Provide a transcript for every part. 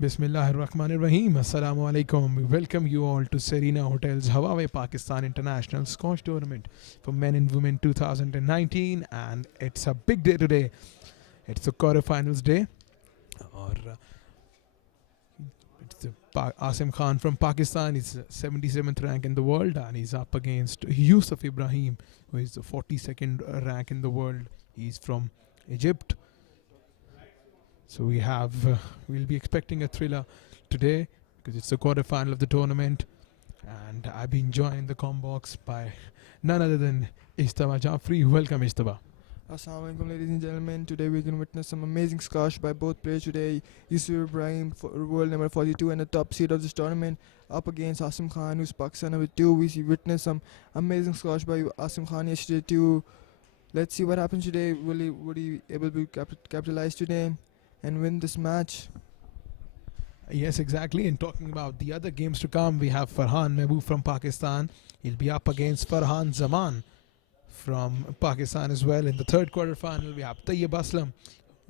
Bismillahir Rahmanir Rahim. Assalamu alaikum. We welcome you all to Serena Hotel's Huawei Pakistan International Squash Tournament for Men and Women 2019, and it's a big day today. It's the quarterfinals day. Or it's the Asim Khan from Pakistan. He's 77th rank in the world, and he's up against Yusuf Ibrahim, who is the 42nd rank in the world. He's from Egypt. So we'll be expecting a thriller today because it's the quarterfinal of the tournament, and I've been joined in the combox by none other than Istaba Jafri. Welcome, Istaba. Assalamu alaikum, ladies and gentlemen. Today we can witness some amazing squash by both players today. Yusuf Ibrahim, world number 42 and the top seed of this tournament, up against Asim Khan, who's Pakistan number 2. We witnessed some amazing squash by Asim Khan yesterday too. Let's see what happens today. Would he able to capitalize today and win this match? Yes, exactly. And talking about the other games to come, we have Farhan Mehboob from Pakistan. He'll be up against Farhan Zaman from Pakistan as well. In the third quarterfinal, we have Tayyib Aslam,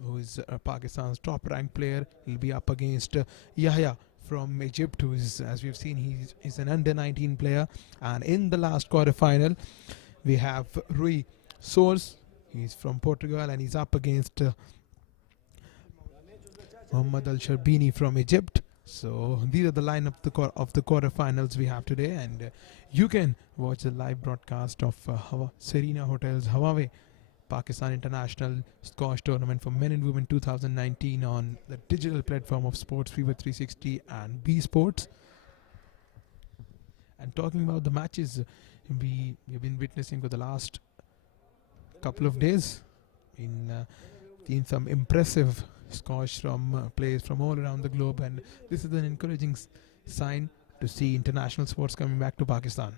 who is Pakistan's top-ranked player. He'll be up against Yahya from Egypt, who is, as we've seen, he's an under-19 player. And in the last quarterfinal, we have Rui Soares. He's from Portugal, and he's up against Muhammad Al Sharbini from Egypt. So these are the lineup of the quarterfinals we have today, and you can watch the live broadcast of Serena Hotel's Huawei Pakistan International Squash Tournament for Men and Women 2019 on the digital platform of Sports Fever 360 and B Sports. And talking about the matches we've been witnessing for the last couple of days, seen some impressive squash from players from all around the globe, and this is an encouraging sign to see international sports coming back to Pakistan.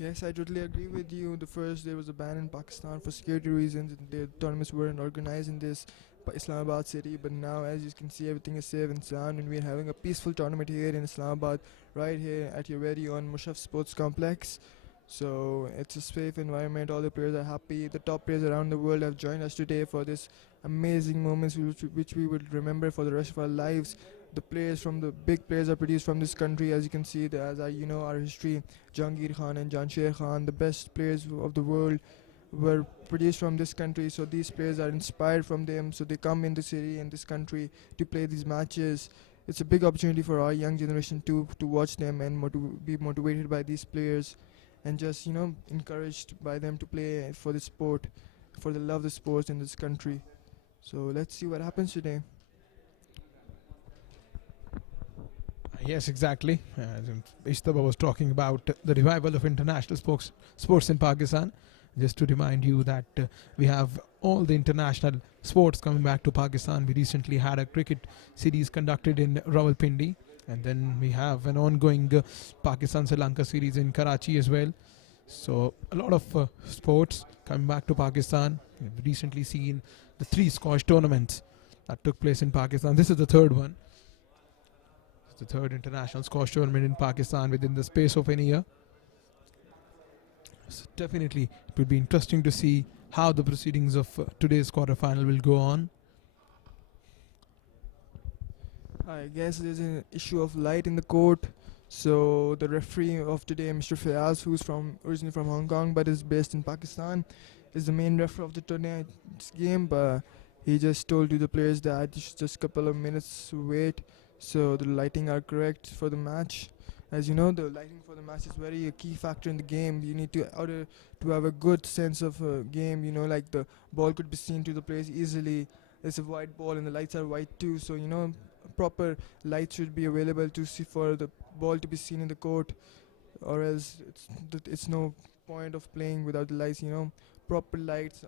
Yes, I totally agree with you. The first there was a ban in Pakistan for security reasons. The tournaments weren't organized in this Islamabad city, but now, as you can see, everything is safe and sound, and we're having a peaceful tournament here in Islamabad, right here at your very own Musharraf Sports Complex. So it's a safe environment. All the players are happy. The top players around the world have joined us today for this amazing moments which we will remember for the rest of our lives. The players from the big players are produced from this country, as you can see. Our history, Jahangir Khan and Jansher Khan, the best players of the world, were produced from this country. So these players are inspired from them. So they come in the city in this country to play these matches. It's a big opportunity for our young generation to watch them and be motivated by these players, and just encouraged by them to play for the sport, for the love of the sports in this country. So let's see what happens today. Yes, exactly. Ishtaba was talking about the revival of international sports in Pakistan. Just to remind you that we have all the international sports coming back to Pakistan. We recently had a cricket series conducted in Rawalpindi, and then we have an ongoing Pakistan-Sri Lanka series in Karachi as well. So a lot of sports coming back to Pakistan. We've recently seen the 3 squash tournaments that took place in Pakistan. This is the third one. It's the third international squash tournament in Pakistan within the space of an year. So definitely it will be interesting to see how the proceedings of today's quarterfinal will go on. I guess there's an issue of light in the court. So the referee of today, Mr. Fayaz, who's originally from Hong Kong but is based in Pakistan, is the main referee of the tonight's game. But he just told the players that you should just a couple of minutes wait, so the lighting are correct for the match. As you know, the lighting for the match is very a key factor in the game. You need to order to have a good sense of game. Like the ball could be seen to the players easily. It's a white ball and the lights are white too. So proper light should be available to see for the ball to be seen in the court, or else it's no point of playing without the lights. Proper lights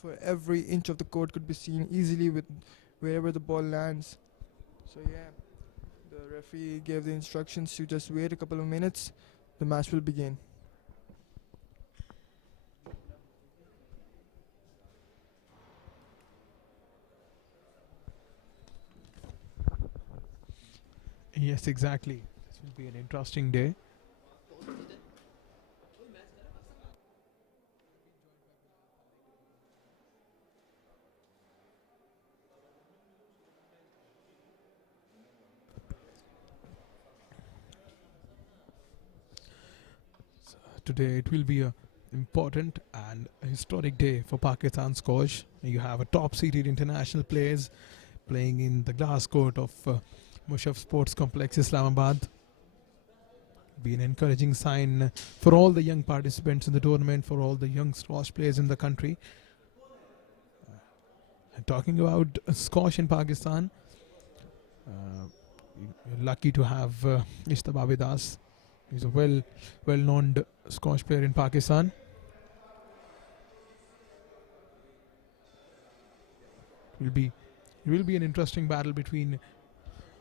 for every inch of the court could be seen easily with wherever the ball lands. So yeah, the referee gave the instructions to just wait a couple of minutes. The match will begin. Yes, exactly. This will be an interesting day. Today it will be a important and a historic day for Pakistan squash. You have a top-seeded international players playing in the glass court of Musharraf Sports Complex, Islamabad. Be an encouraging sign for all the young participants in the tournament, for all the young squash players in the country. Talking about squash in Pakistan, you're lucky to have Ishtaba with us. He's a well-known squash player in Pakistan. It will be an interesting battle between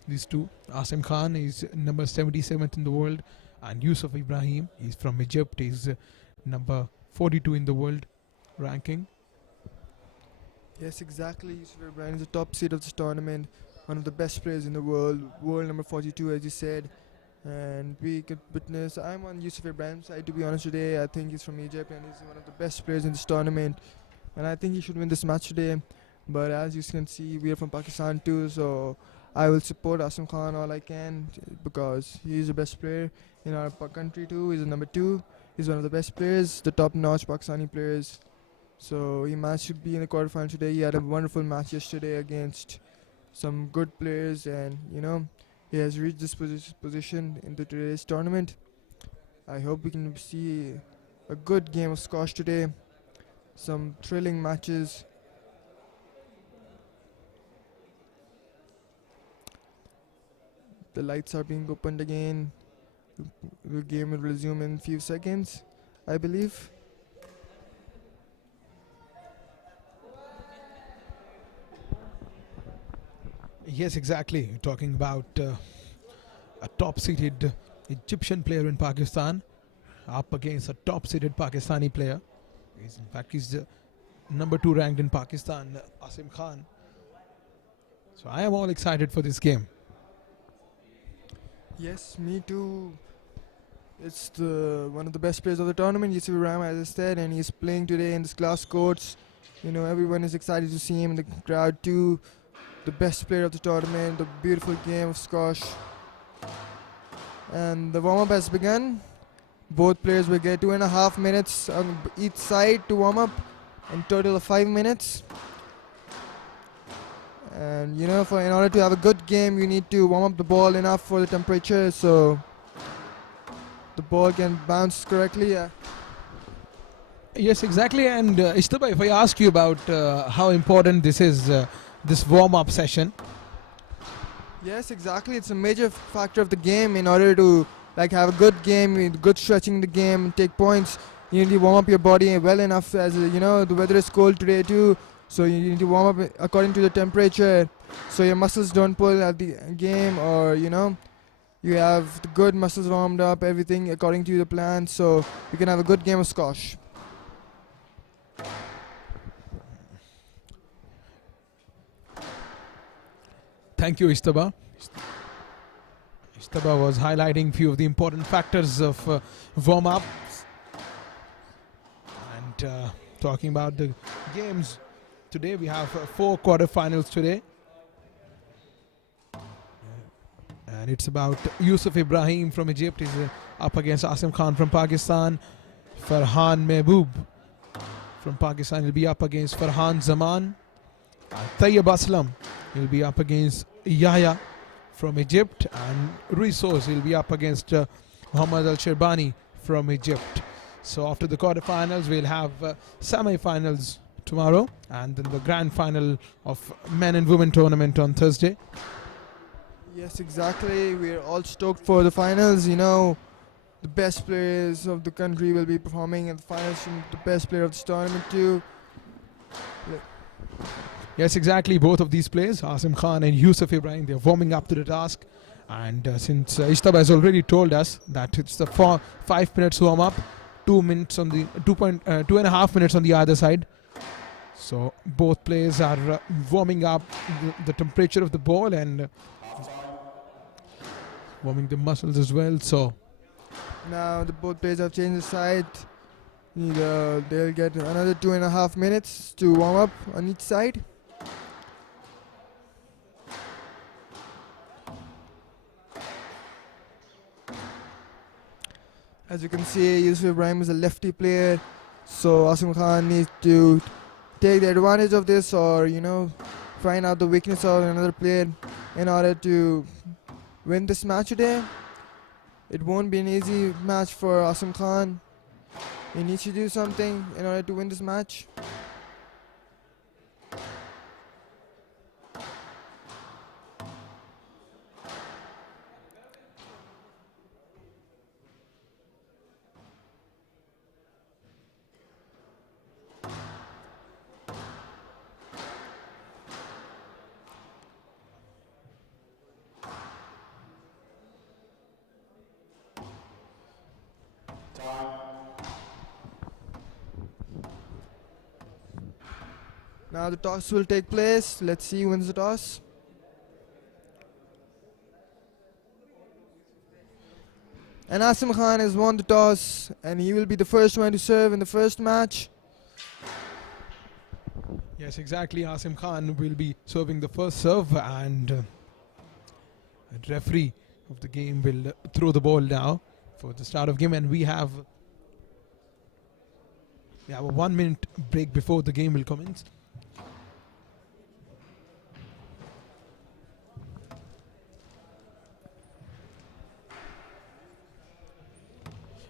these two. Asim Khan is number 77th in the world, and Yusuf Ibrahim, he's from Egypt, he's number 42 in the world ranking. Yes, exactly. Yusuf Ibrahim is the top seed of this tournament, one of the best players in the world, world number 42, as you said. And we could witness. I'm on Yusuf Ibrahim's side, to be honest. Today, I think he's from Egypt and he's one of the best players in this tournament. And I think he should win this match today. But as you can see, we are from Pakistan too, so I will support Asim Khan all I can because he's the best player in our country too. He's the number 2. He's one of the best players, the top-notch Pakistani players. So he managed to be in the quarterfinal today. He had a wonderful match yesterday against some good players, and he has reached this position in today's tournament. I hope we can see a good game of squash today, some thrilling matches. The lights are being opened again. The game will resume in a few seconds, I believe. Yes, exactly. Talking about a top-seeded Egyptian player in Pakistan up against a top-seeded Pakistani player. He's number 2 ranked in Pakistan, Asim Khan. So I am all excited for this game. Yes, me too. It's one of the best players of the tournament, Yusuf Ibrahim, as I said, and he's playing today in this glass courts. Everyone is excited to see him in the crowd too. The best player of the tournament, the beautiful game of squash. And the warm-up has begun. Both players will get 2.5 minutes on each side to warm up, in total of 5 minutes. And in order to have a good game, you need to warm up the ball enough for the temperature so the ball can bounce correctly. Yes, exactly. And Ishtaba, if I ask you about how important this is, this warm-up session. Yes, exactly. It's a major factor of the game. In order to have a good game, good stretching in the game, take points, you need to warm up your body well enough. As the weather is cold today too. So you need to warm up according to the temperature, so your muscles don't pull at the game, or you have the good muscles warmed up, everything according to the plan, so you can have a good game of squash. Thank you, Ishtaba. Ishtaba was highlighting few of the important factors of warm-up and talking about the games. Today we have 4 quarterfinals today, and it's about Yusuf Ibrahim from Egypt is up against Asim Khan from Pakistan. Farhan Mehboob from Pakistan will be up against Farhan Zaman. Tayyib Aslam will be up against Yahya from Egypt, and Ruisos will be up against Muhammad Al-Shirbani from Egypt. So after the quarterfinals we'll have semi-finals tomorrow, and then the grand final of men and women tournament on Thursday. Yes, exactly. We're all stoked for the finals. The best players of the country will be performing in the finals, and the best player of this tournament too. Yes, exactly. Both of these players, Asim Khan and Yusuf Ibrahim, they're warming up to the task. And since Ishtaba has already told us that it's the 5 minutes warm up, 2 minutes on the 2.5 minutes on the other side. So both players are warming up the temperature of the ball, and warming the muscles as well. So Now the both players have changed the side. They'll get another 2.5 minutes to warm up on each side. As you can see, Yusuf Ibrahim is a lefty player, so Asim Khan needs to take the advantage of this, or find out the weakness of another player in order to win this match today. It won't be an easy match for Asim Khan. He needs to do something in order to win this match. Now the toss will take place. Let's see who wins the toss. And Asim Khan has won the toss, and he will be the first one to serve in the first match. yes, exactly. Asim Khan will be serving the first serve, and the referee of the game will throw the ball now for the start of game, and we have a 1 minute break before the game will commence.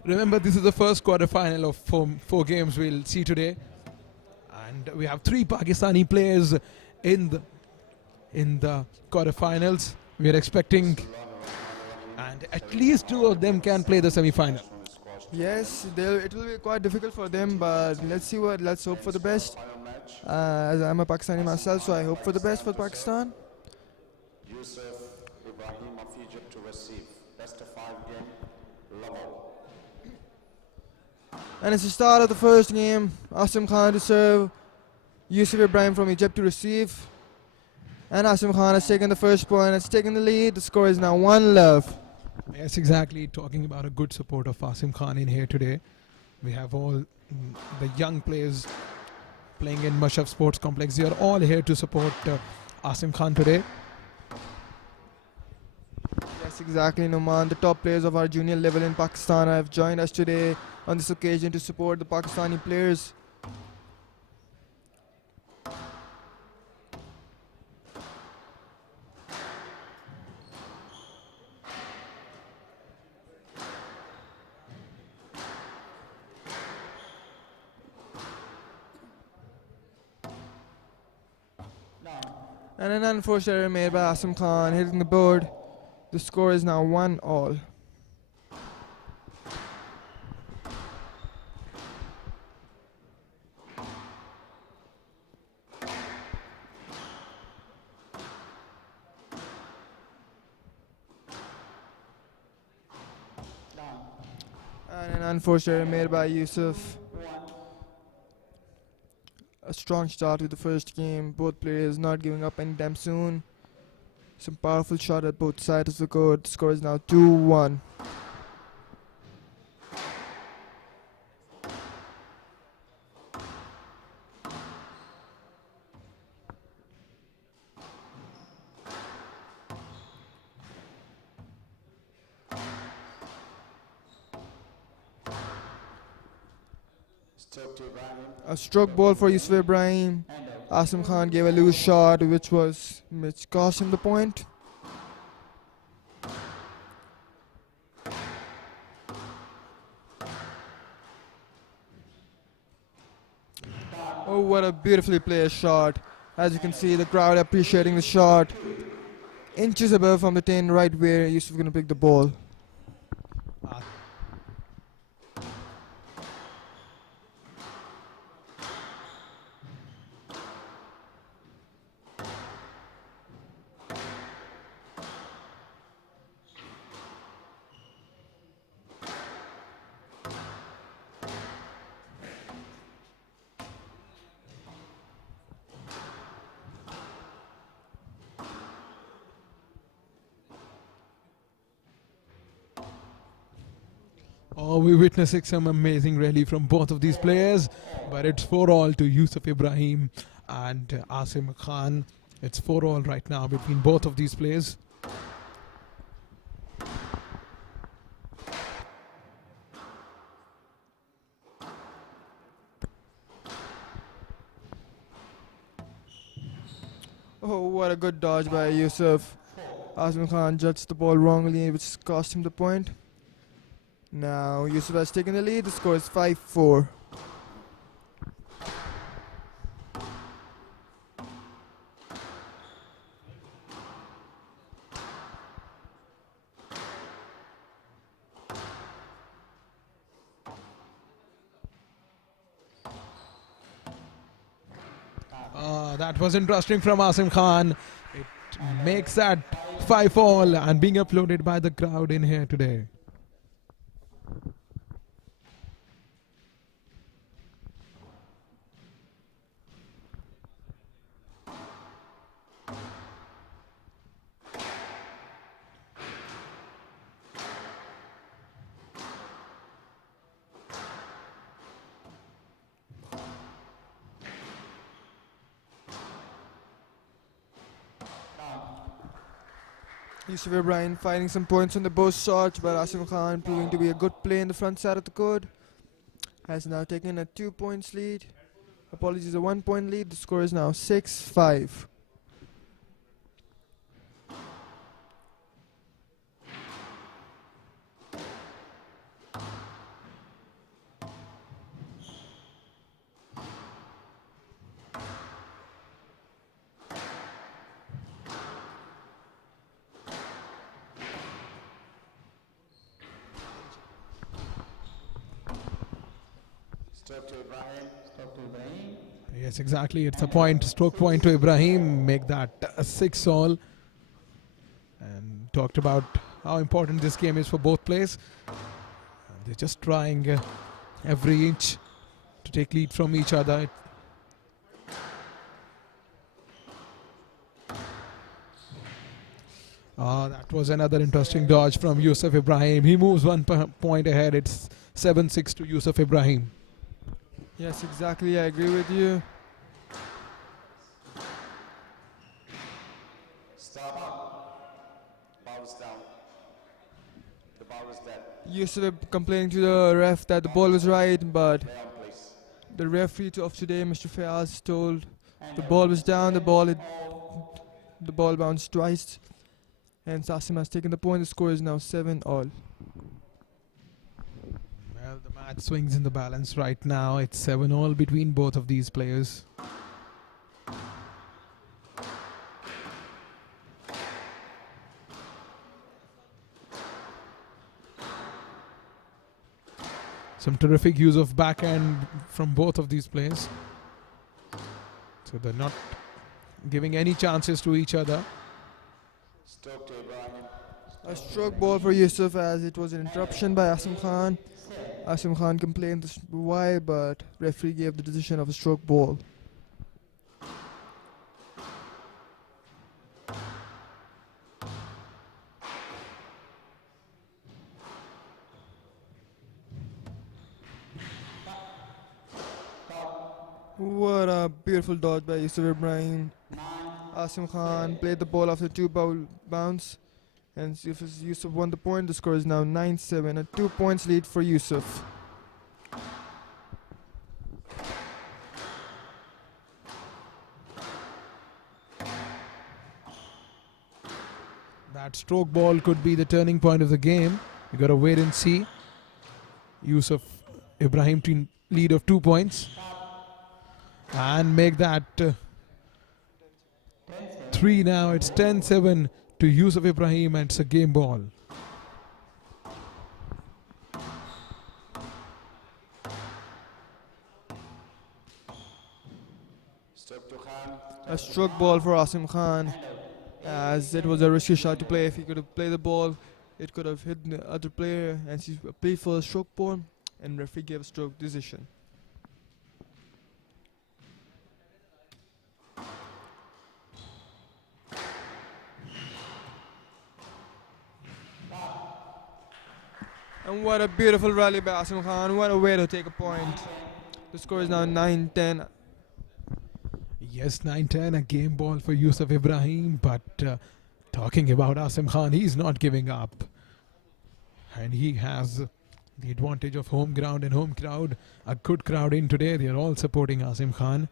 Remember, this is the first quarter-final of four games we'll see today, and we have 3 Pakistani players in the quarter-finals. We are expecting, and at least 2 of them can play the semi-final. Yes, it will be quite difficult for them, but let's hope for the best. As I'm a Pakistani myself, so I hope for the best for Pakistan. Yusuf Ibrahim of Egypt to receive. Best of 5 game, level. And it's the start of the first game. Asim Khan to serve. Yusuf Ibrahim from Egypt to receive. And Asim Khan has taken the first point, has taken the lead. The score is now 1-love. Yes, exactly. Talking about a good support of Asim Khan in here today. We have all the young players playing in Mashaf Sports Complex. They are all here to support Asim Khan today. Yes, exactly, Numan. The top players of our junior level in Pakistan have joined us today on this occasion to support the Pakistani players. And an unforced error made by Asim Khan hitting the board. The score is now 1-all. And an unforced error made by Yusuf. A strong start to the first game. Both players not giving up anytime soon. Some powerful shot at both sides of the court. The score is now 2-1. A stroke ball for Yusuf Ibrahim. Asim Khan gave a loose shot which cost him the point. Oh, what a beautifully played shot. As you can see, the crowd appreciating the shot. Inches above from the 10, right where Yusuf going to pick the ball. Oh, we're witnessing some amazing rally from both of these players, but it's 4-all to Yusuf Ibrahim and Asim Khan. It's 4-all right now between both of these players. Oh, what a good dodge by Yusuf. Azman Khan judged the ball wrongly, which cost him the point. Now Yusuf has taken the lead. The score is 5-4. That was interesting from Asim Khan. It makes that 5-all and being uploaded by the crowd in here today. Yusuf Ibrahim finding some points on the both shots, but Asim Khan proving to be a good play in the front side of the court. Has now taken a 2 points lead. Apologies, a 1 point lead. The score is now 6-5. Stroke to Ibrahim. Stroke to Ibrahim. Yes, exactly. It's a point, stroke point to Ibrahim. Make that a 6-all. And talked about how important this game is for both players. They're just trying every inch to take lead from each other. That was another interesting dodge from Yusuf Ibrahim. He moves 1 point ahead. It's 7-6 to Yusuf Ibrahim. Yes, exactly. I agree with you. Stop. Ball is down. The ball is dead. Yusuf complaining to the ref that the ball was right, but Lay on, please. the referee of today, Mr. Fayaz, told the ball was down. The ball bounced twice, and Sasim has taken the point. The score is now 7-all. Well, the match swings in the balance right now. It's 7-all between both of these players. Some terrific use of backhand from both of these players. So they're not giving any chances to each other. Stroke to Ibrahim. A stroke ball for Yusuf as it was an interruption by Asim Khan. Asim Khan complained why, but referee gave the decision of a stroke ball. What a beautiful dodge by Yusuf Ibrahim. Asim Khan played the ball after 2 bounce, and Yusuf won the point. The score is now 9-7, a 2 points lead for Yusuf. That stroke ball could be the turning point of the game. You got to wait and see. Yusuf Ibrahim to lead of 2 points. And make that 3 now. It's 10-7 to Yusuf Ibrahim, and it's a game ball. Stroke to Khan. A stroke ball for Asim Khan, as it was a risky shot to play. If he could have played the ball, it could have hit the other player, and he played for a stroke ball, and referee gave a stroke decision. And what a beautiful rally by Asim Khan. What a way to take a point. The score is now 9-10. Yes, 9-10, a game ball for Yusuf Ibrahim, but talking about Asim Khan, he's not giving up. And he has the advantage of home ground and home crowd. A good crowd in today. They are all supporting Asim Khan.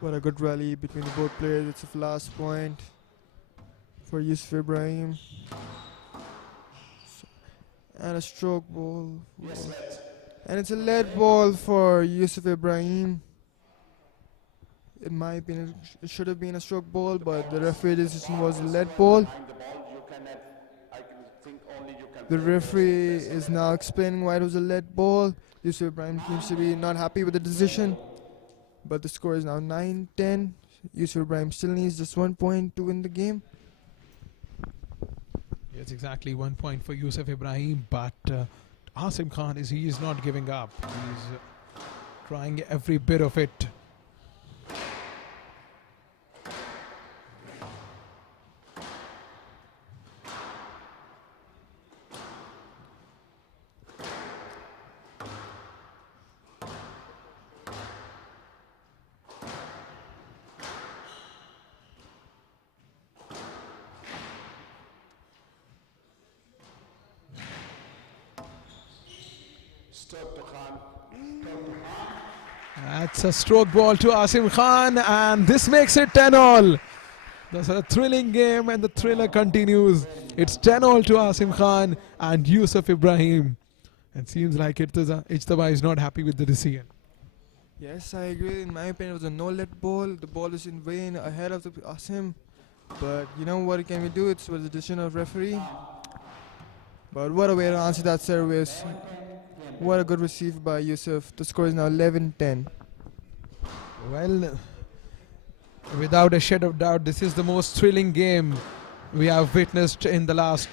What a good rally between the both players. It's a last point for Yusuf Ibrahim. And a stroke ball. Yes, let. And it's a lead ball for Yusuf Ibrahim. In my opinion, it should have been a stroke ball, but the referee decision was a lead ball. Behind the ball, you can have, I can think only you can. The play referee this is now explaining why it was a lead ball. Yusuf Ibrahim seems to be not happy with the decision. But the score is now 9-10. Yusuf Ibrahim still needs just 1 point to win the game. Yes, exactly 1 point for Yusuf Ibrahim, but Asim Khan he is not giving up. He's trying every bit of it. Stop to Khan. That's a stroke ball to Asim Khan, and this makes it 10-all. That's a thrilling game, and the thriller continues. It's 10-all to Asim Khan and Yusuf Ibrahim. It seems like Ijtaba is not happy with the decision. Yes, I agree. In my opinion, it was a no-let ball. The ball is in vain ahead of the Asim. But you know what can we do? It was a decision of referee. But what a way to answer that service. What a good receive by Yusuf. The score is now 11-10. Well, without a shadow of doubt, this is the most thrilling game we have witnessed in the last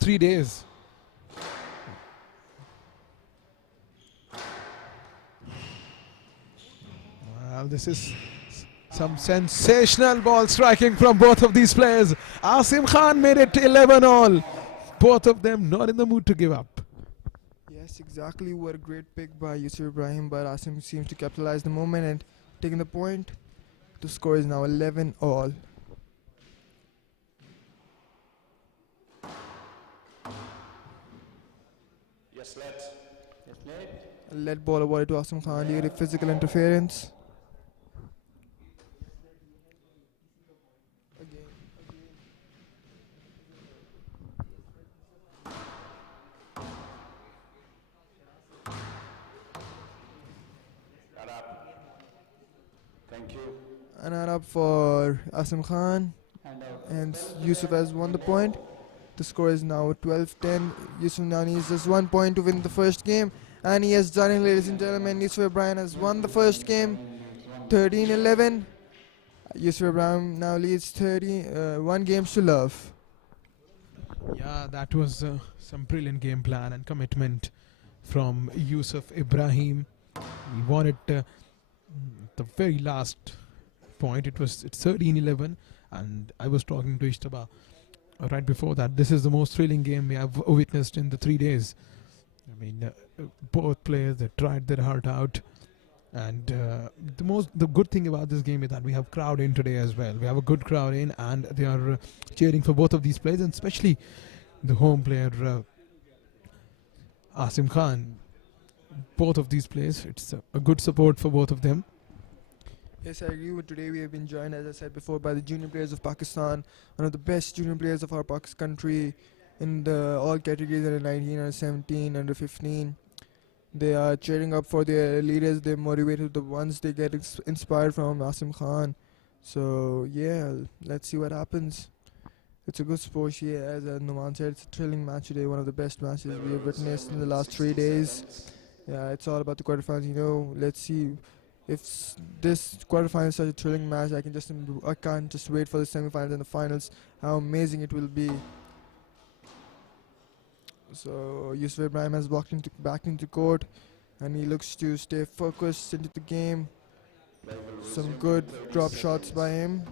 3 days. Well, this is some sensational ball striking from both of these players. Asim Khan made it 11-all. Both of them not in the mood to give up. Yes, exactly. What a great pick by Yusuf Ibrahim. But Asim seems to capitalize the moment and taking the point. The score is now 11-all. Yes, let. Yes, let. A lead ball awarded to Asim Khan due to physical interference. Got up. Thank you. And an up for Asim Khan. And Yusuf has won the point. The score is now 12-10. Yusuf now needs just 1 point to win the first game. And he has done it, ladies and gentlemen. Yusuf Ibrahim has won the first game, 13-11. Yusuf Ibrahim now leads 1 games to love. Yeah, that was some brilliant game plan and commitment from Yusuf Ibrahim. He won it the very last point. It's 13-11, and I was talking to Ijtaba right before that. This is the most thrilling game we have witnessed in the 3 days. I mean, both players they tried their heart out, and the good thing about this game is that we have crowd in today as well. We have a good crowd in, and they are cheering for both of these players, and especially the home player Asim Khan. Both of these players, it's a good support for both of them. Yes, I agree with today. We have been joined, as I said before, by the junior players of Pakistan, one of the best junior players of our country in the all categories, under 19, under 17, under 15. They are cheering up for their leaders. They're motivated the ones they get inspired from Asim Khan. So yeah, let's see what happens. It's a good sport. Yeah, as Numan said, it's a thrilling match today. One of the best matches we have witnessed in the last 3 days. Yeah, it's all about the quarterfinals. Let's see If this quarterfinal is such a thrilling match, I can't just wait for the semifinals and the finals. How amazing it will be! So Yusuf Ibrahim has walked back into court, and he looks to stay focused into the game. Play will Some resume good in 30 drop shots seconds. by him.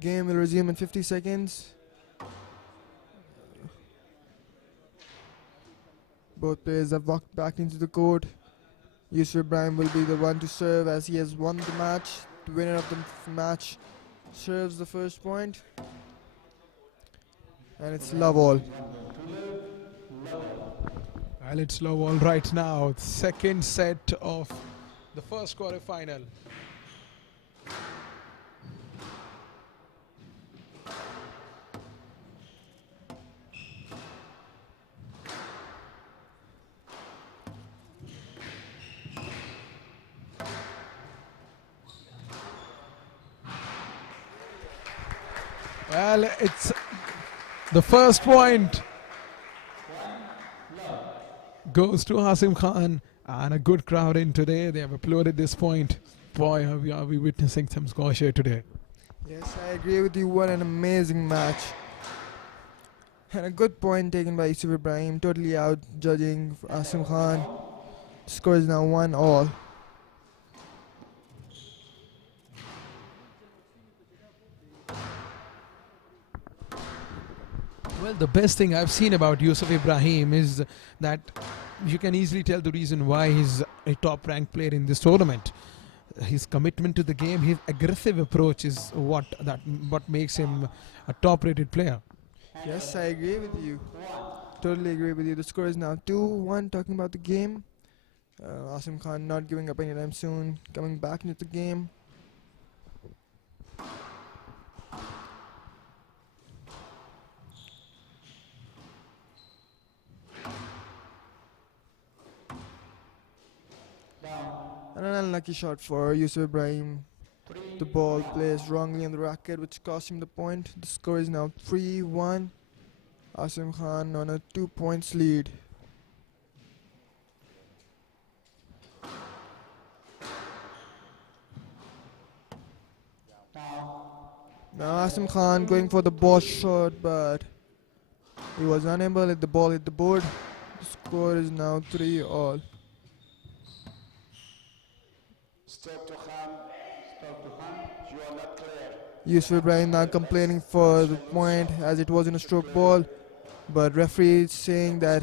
Game will resume in 50 seconds. Both players have walked back into the court. Yusuf Ibrahim will be the one to serve as he has won the match. The winner of the match serves the first point. And it's love all. Well, it's low all right now. Second set of the first quarterfinal. Well, it's the first point goes to Asim Khan, and a good crowd in today. They have applauded this point. Boy, are we witnessing some squash here today. Yes, I agree with you. What an amazing match. And a good point taken by Yusuf Ibrahim. Totally out judging Asim Khan. Score is now 1-all. Well, the best thing I've seen about Yusuf Ibrahim is that you can easily tell the reason why he's a top-ranked player in this tournament. His commitment to the game, his aggressive approach is what makes him a top-rated player. Yes, I agree with you. Totally agree with you. The score is now 2-1. Talking about the game. Asim Khan not giving up anytime soon. Coming back into the game. And an unlucky shot for Yusuf Ibrahim. The ball placed wrongly on the racket, which cost him the point. The score is now 3-1. Asim Khan on a 2 points lead. Now Asim Khan going for the ball shot, but he was unable. Let the ball hit the board. The score is now 3-all. Step to Khan. You are not clear. Yusuf Ibrahim now complaining for the point as it wasn't a stroke ball, but referee is saying that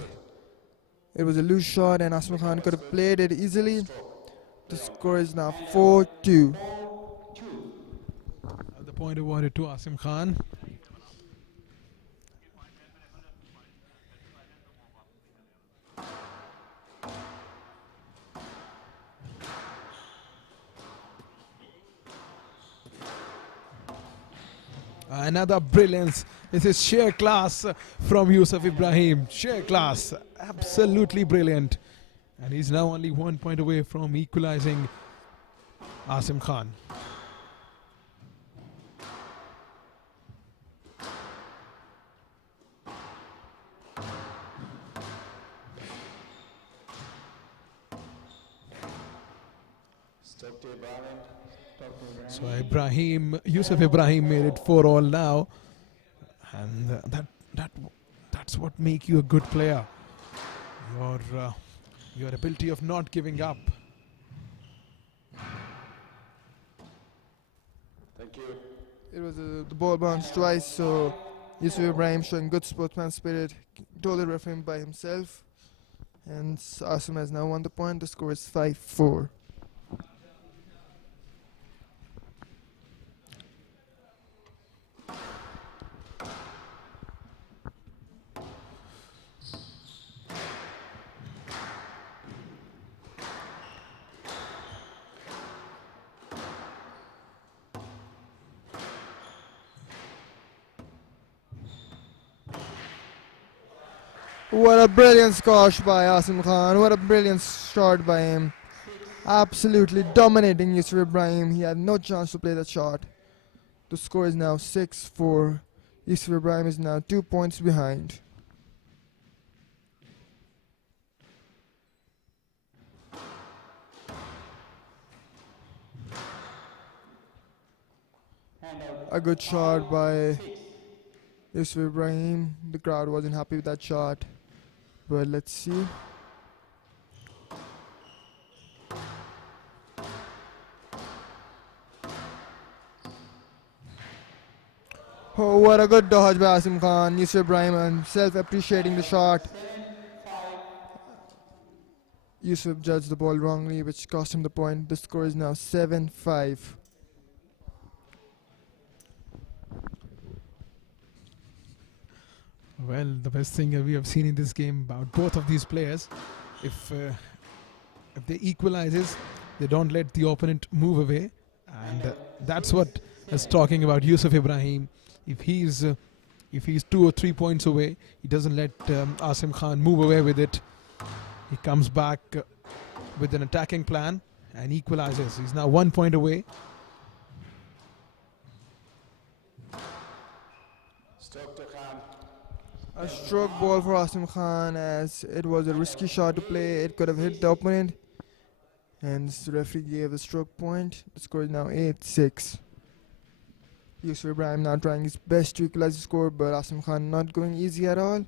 it was a loose shot and Asim Khan could have played it easily. The score is now 4-2. The point awarded to Asim Khan. Another brilliance. This is sheer class from Yusuf Ibrahim. Sheer class. Absolutely brilliant. And he's now only 1 point away from equalizing Asim Khan. Step to Ibrahim. So Yusuf Ibrahim made it 4-all now, and that's what makes you a good player. Your ability of not giving up. Thank you. It was the ball bounced twice, so Yusuf Ibrahim showing good sportsman spirit, told the referee by himself, and Asim has now won the point. The score is 5-4. What a brilliant squash by Asim Khan. What a brilliant shot by him. Absolutely dominating Yusuf Ibrahim. He had no chance to play that shot. The score is now 6-4. Yusuf Ibrahim is now 2 points behind. A good shot by Yusuf Ibrahim. The crowd wasn't happy with that shot. But let's see. Oh, what a good dodge by Asim Khan. Yusuf Ibrahim himself appreciating the shot. Yusuf judged the ball wrongly, which cost him the point. The score is now 7-5. Well, the best thing we have seen in this game about both of these players, if they equalizes, they don't let the opponent move away, and that's what is talking about Yusuf Ibrahim. If he's 2 or 3 points away, he doesn't let Asim Khan move away with it. He comes back with an attacking plan and equalizes. He's now 1 point away. A stroke ball for Asim Khan, as it was a risky shot to play. It could have hit the opponent, and the referee gave the stroke point. The score is now 8-6. Yusuf Ibrahim now trying his best to equalize the score, but Asim Khan not going easy at all.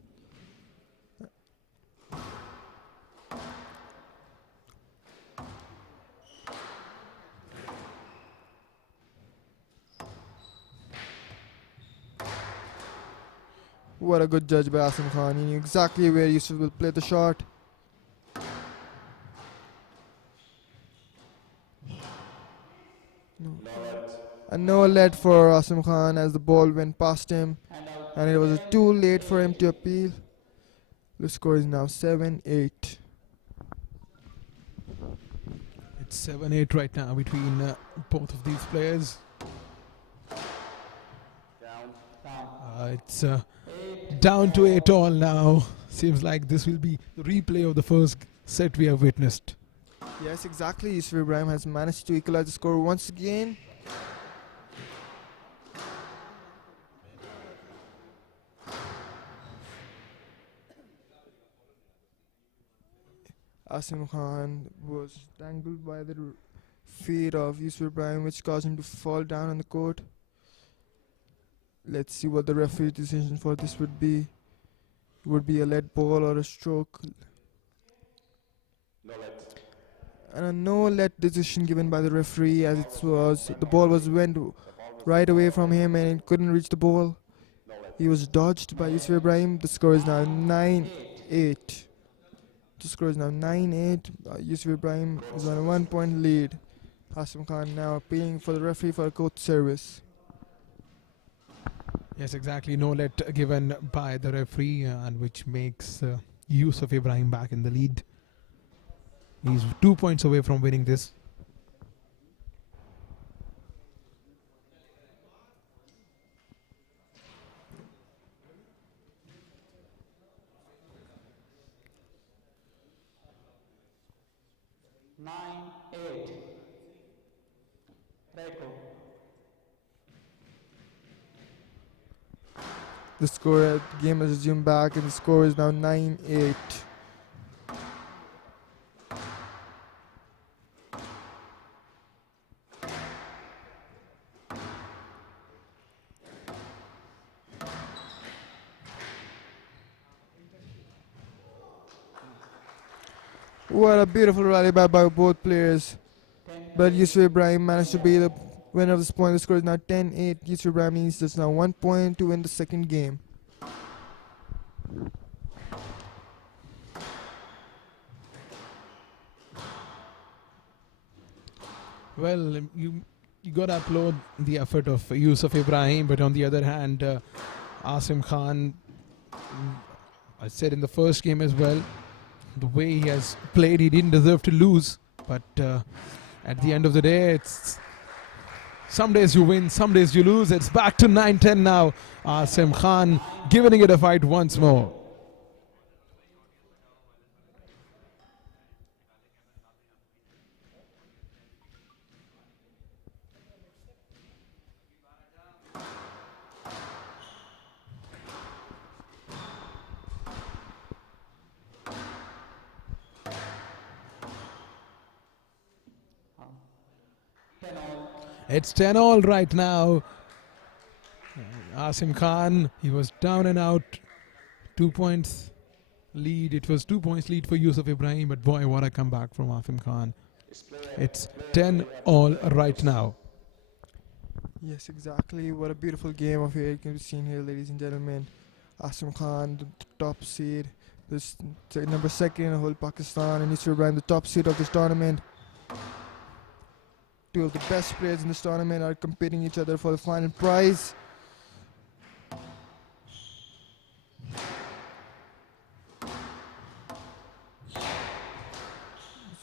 What a good judge by Asim Khan. He knew exactly where Yusuf will play the shot. No. A no let for Asim Khan as the ball went past him, and it was too late for him to appeal. The score is now 7-8. It's 7-8 right now between both of these players. It's down to 8 all now. Seems like this will be the replay of the first set we have witnessed. Yes, exactly. Yusuf Ibrahim has managed to equalize the score once again. Asim Khan was tangled by the feet of Yusuf Ibrahim, which caused him to fall down on the court. Let's see what the referee's decision for this would be. Would be a lead ball or a stroke. No let. And a no let decision given by the referee, as it was the ball went right away from him and it couldn't reach the ball. No let. He was dodged by Yusuf Ibrahim. The score is now 9-8. The score is now 9-8. Yusuf Ibrahim is on a 1 point lead. Asim Khan now appealing for the referee for a court service. Yes, exactly. No let given by the referee, and which makes Yusuf Ibrahim back in the lead. He's 2 points away from winning this. The score, the game has resumed back, and the score is now 9-8. What a beautiful rally by both players. But Yusuf Ibrahim managed to be the winner of this point. The score is now 10-8. Yusuf Ibrahim needs just now 1 point to win the second game. Well, you got to applaud the effort of Yusuf Ibrahim, but on the other hand, Asim Khan, I said in the first game as well, the way he has played, he didn't deserve to lose. But at the end of the day, it's some days you win, some days you lose. It's back to 9-10 now. Asim Khan giving it a fight once more. It's 10 all right now. Asim Khan, he was down and out. 2 points lead. It was 2 points lead for Yusuf Ibrahim, but boy, what a comeback from Asim Khan. It's 10 all right now. Yes, exactly. What a beautiful game of here you can be seen here, ladies and gentlemen. Asim Khan, the top seed. This number second in the whole Pakistan, and Yusuf Ibrahim, the top seed of this tournament. Two of the best players in this tournament are competing each other for the final prize.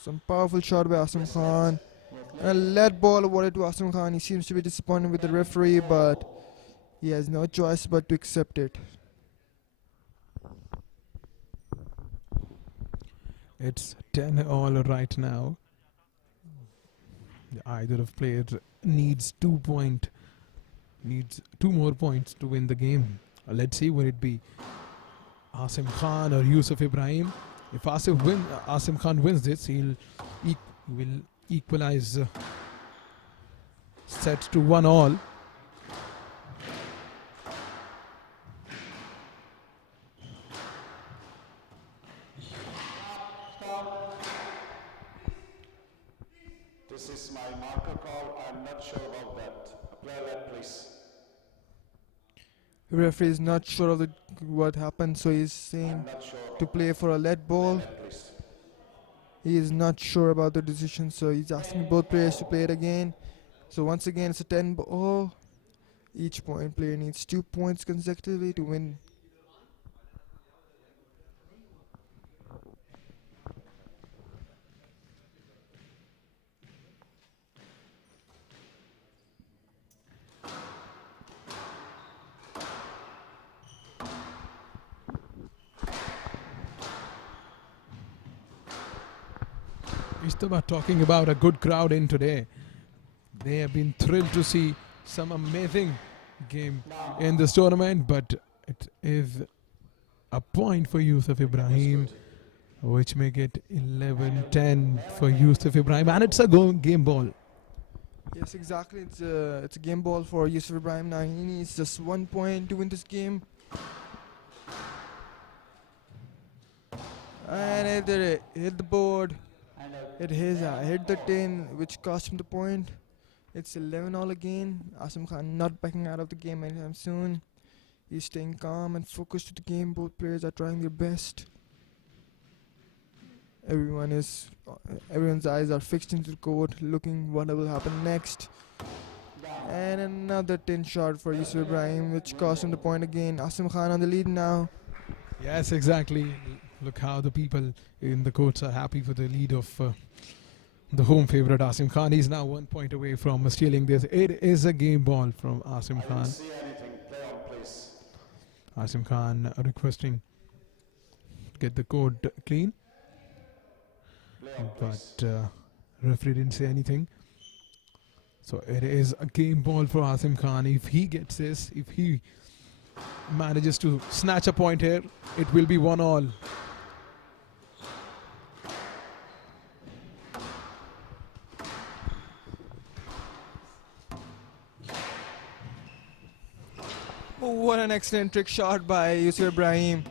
Some powerful shot by Asim Khan. A lead ball awarded to Asim Khan. He seems to be disappointed with the referee, but he has no choice but to accept it. It's 10 all right now. Either of players needs 2 more points to win the game. Let's see, will it be Asim Khan or Yusuf Ibrahim? If Asim Khan wins this, he will equalize sets to 1 all. This is my marker call. I'm not sure about that. A player led, please. The referee is not sure of what happened, so he's saying Not sure. to play for a lead ball. Please. He is not sure about the decision, so he's asking both players to play it again. So once again, it's a 10 ball. Each player needs 2 points consecutively to win. Ishtaba talking about a good crowd in today. They have been thrilled to see some amazing game in this tournament, but it is a point for Yusuf Ibrahim, which make it 11-10 for Yusuf Ibrahim, and it's a game ball. Yes, exactly. It's a game ball for Yusuf Ibrahim now. He needs just 1 point to win this game. And it did it. Hit the board. It hit the tin, which cost him the point. It's 11 all again. Asim Khan not backing out of the game anytime soon. He's staying calm and focused to the game. Both players are trying their best. Everyone's eyes are fixed into the court, looking what will happen next. And another tin shot for Yusuf Ibrahim, which cost him the point again. Asim Khan on the lead now. Yes, exactly. Look how the people in the courts are happy for the lead of the home favorite Asim Khan. He's now 1 point away from stealing this. It is a game ball from Asim I Khan. don't see anything. Play on, please. Asim Khan requesting to get the court clean, Play on, please. but referee didn't say anything. So it is a game ball for Asim Khan. If he gets this, if he manages to snatch a point here, it will be 1 all. Oh, what an excellent trick shot by Yusuf Ibrahim.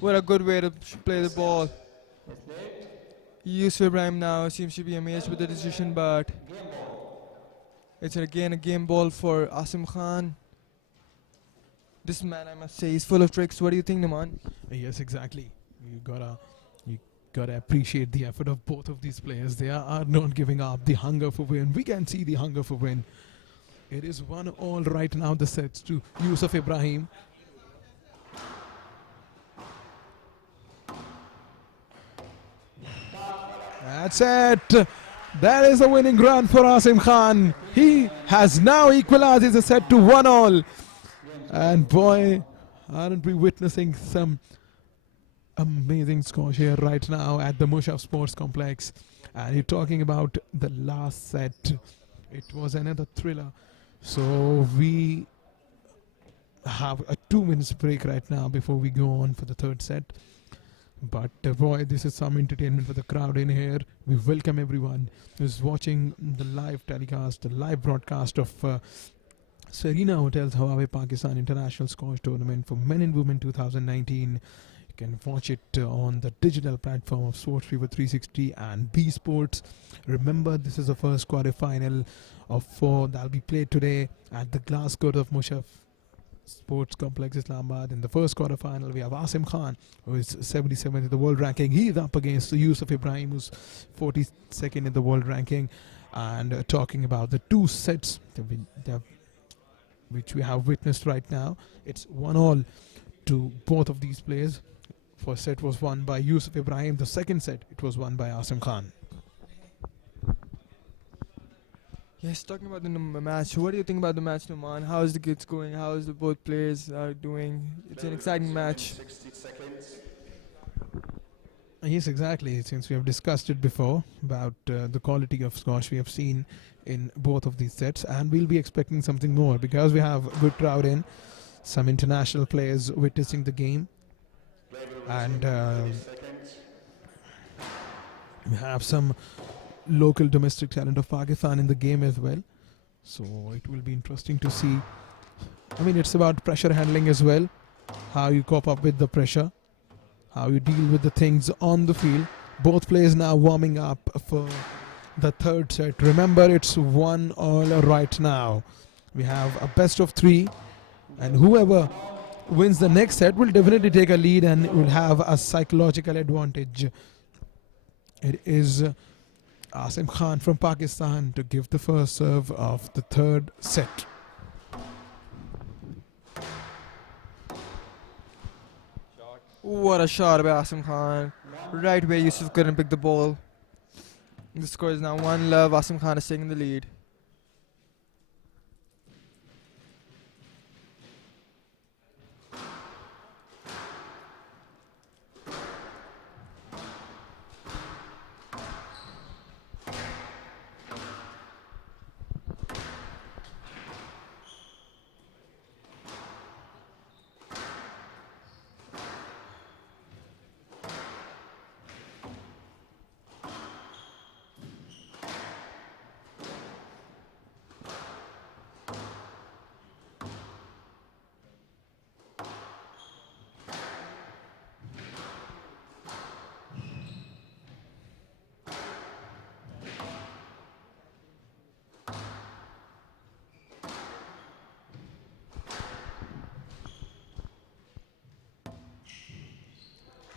What a good way to play the ball. Yusuf Ibrahim now seems to be amazed with the decision, but it's again a game ball for Asim Khan. This man, I must say, is full of tricks. What do you think, Naman? Yes, exactly. You gotta appreciate the effort of both of these players. They are not giving up. The hunger for win. We can see the hunger for win. It is 1 all right now. The sets to Yusuf Ibrahim. That's it. That is the winning run for Asim Khan. He has now equalized his set to 1 all. And boy, aren't we witnessing some amazing scores here right now at the Musharraf Sports Complex. And you're talking about the last set. It was another thriller. So we have a 2 minutes break right now before we go on for the third set. But boy, this is some entertainment for the crowd in here. We welcome everyone who's watching the live telecast, the live broadcast of Serena Hotels Huawei Pakistan International Squash Tournament for Men and Women 2019. You can watch it on the digital platform of Sports Fever 360 and B Sports. Remember, this is the first quarterfinal of four that will be played today at the glass court of Musharraf Sports Complex Islamabad. In the first quarterfinal, we have Asim Khan, who is 77th in the world ranking. He is up against Yusuf Ibrahim, who's 42nd in the world ranking. And talking about the two sets which we have witnessed right now, it's 1-all to both of these players. First set was won by Yusuf Ibrahim. The second set, it was won by Asim Khan. Yes, talking about the match, what do you think about the match, Numan? How is the kids going? How is the both players are doing? It's an exciting match. 60 seconds. Yes, exactly. Since we have discussed it before about the quality of squash we have seen in both of these sets, and we'll be expecting something more because we have a good crowd in, some international players witnessing the game, and we have some local domestic talent of Pakistan in the game as well. So it will be interesting to see. I mean, it's about pressure handling as well, how you cope up with the pressure, how you deal with the things on the field. Both players now warming up for the third set. Remember, it's 1-all right now. We have a best of three, and whoever wins the next set will definitely take a lead and will have a psychological advantage. It is Asim Khan from Pakistan to give the first serve of the third set. What a shot by Asim Khan. Right where Yusuf couldn't pick the ball. The score is now 1-love. Asim Khan is taking the lead.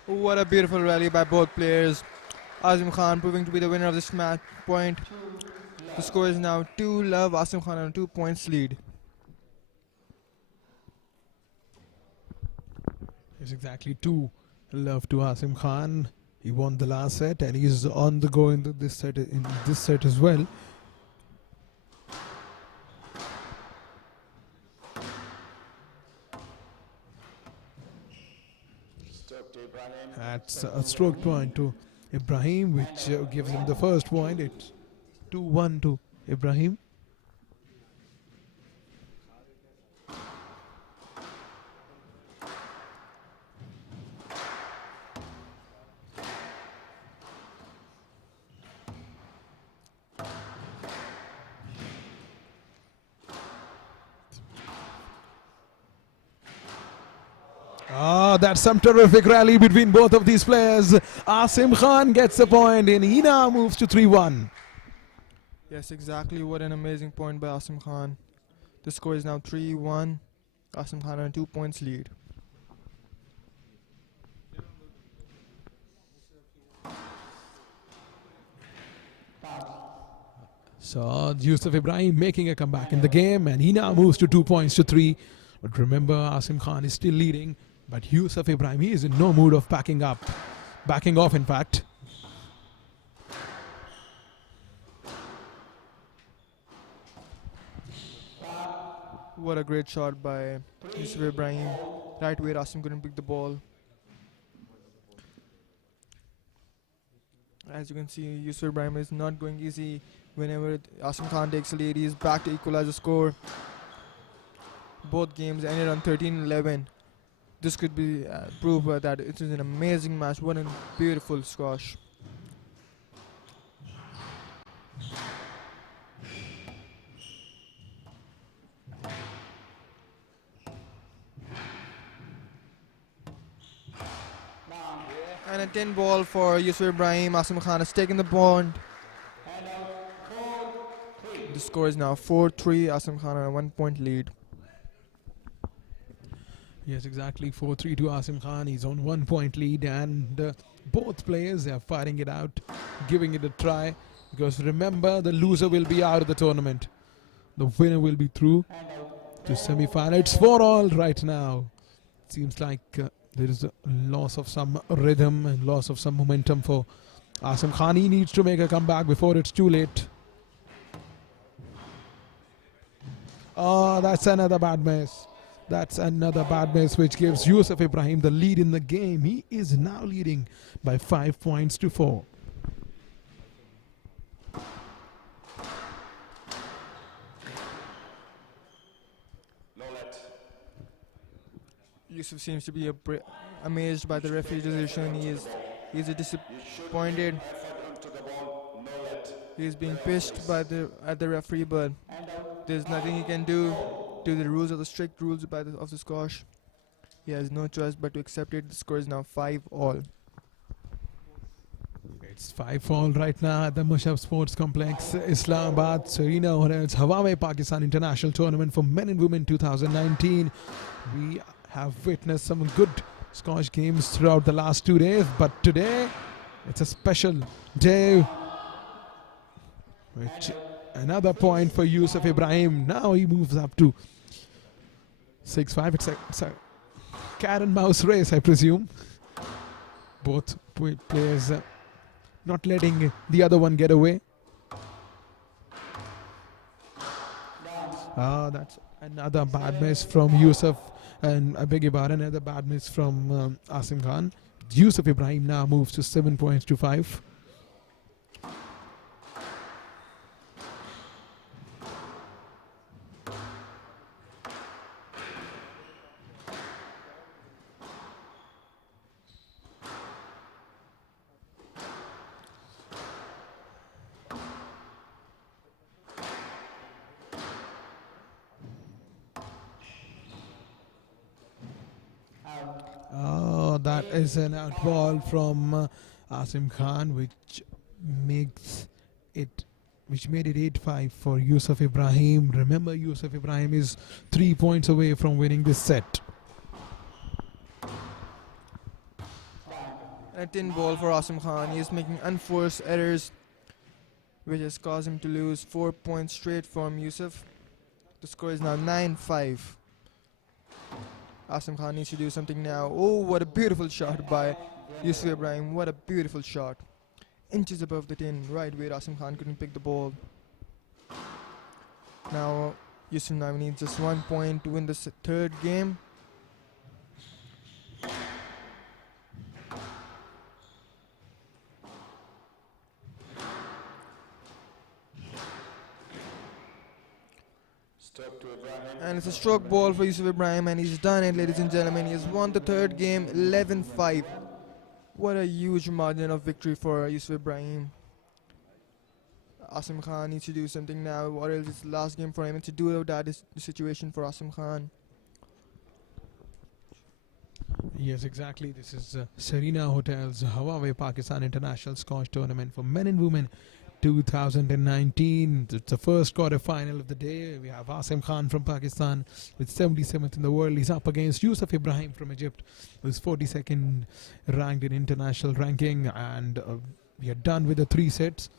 What a beautiful rally by both players. Asim Khan proving to be the winner of this match point. The score is now 2-love. Asim Khan on 2 points lead. It's exactly 2-love to Asim Khan. He won the last set and he's on the go in this set as well. That's a stroke point to Ibrahim, which gives him the first point. It's 2-1 to Ibrahim. That's some terrific rally between both of these players. Asim Khan gets a point and he now moves to 3-1. Yes, exactly. What an amazing point by Asim Khan. The score is now 3-1. Asim Khan on 2 points lead. So Yusuf Ibrahim making a comeback in the game and he now moves to 2 points to 3. But remember, Asim Khan is still leading. But Yusuf Ibrahim, he is in no mood of backing off in fact. What a great shot by Yusuf Ibrahim. Right where Asim couldn't pick the ball. As you can see, Yusuf Ibrahim is not going easy. Whenever Asim Khan takes a lead, he is back to equalize the score. Both games ended on 13-11. This could be proof that it is an amazing match. What a beautiful squash. And a 10 ball for Yusuf Ibrahim. Asim Khan has taken the bond. The score is now 4-3. Asim Khan on a 1 point lead. Yes, exactly. 4-3 to Asim Khan. He's on 1 point lead, and both players are fighting it out, giving it a try. Because remember, the loser will be out of the tournament. The winner will be through to semi-final. It's 4-all right now. Seems like there is a loss of some rhythm and loss of some momentum for Asim Khan. He needs to make a comeback before it's too late. Oh, that's another bad miss. That's another bad miss, which gives Yusuf Ibrahim the lead in the game. He is now leading by 5 points to 4. Yusuf seems to be amazed by the referee decision. He is disappointed. He is being pissed at the referee, but there's nothing he can do to the rules of the strict rules of the squash. He has no choice but to accept it. The score is now 5-all. It's 5-all right now at the Musharraf Sports Complex, Islamabad. Serena Hotels Huawei Pakistan International Tournament for Men and Women 2019. We have witnessed some good squash games throughout the last 2 days, but today it's a special day. Which another point for Yusuf Ibrahim. Now he moves up to 6-5. It's a cat and mouse race, I presume. Both players not letting the other one get away. That's another bad miss from Yusuf. And I beg your pardon, another bad miss from Asim Khan. Yusuf Ibrahim now moves to 7 points to 5. That is an out ball from Asim Khan, which made it 8-5 for Yusuf Ibrahim. Remember, Yusuf Ibrahim is 3 points away from winning this set. A 10 ball for Asim Khan. He is making unforced errors, which has caused him to lose 4 points straight from Yusuf. The score is now 9-5. Asim Khan needs to do something now. Oh, what a beautiful shot by Yusuf Ibrahim. What a beautiful shot. Inches above the tin, right where Asim Khan couldn't pick the ball. Now, Yusuf now needs just 1 point to win the third game. And it's a stroke ball for Yusuf Ibrahim, and he's done it, ladies and gentlemen. He has won the third game 11-5. What a huge margin of victory for Yusuf Ibrahim. Asim Khan needs to do something now, or else it's the last game for him. It's a do or die situation for Asim Khan. Yes, exactly. This is Serena Hotels Huawei Pakistan International Squash Tournament for Men and Women 2019. It's the first quarter final of the day. We have Asim Khan from Pakistan with 77th in the world. He's up against Yusuf Ibrahim from Egypt, who's 42nd ranked in international ranking. And we are done with the 3 sets.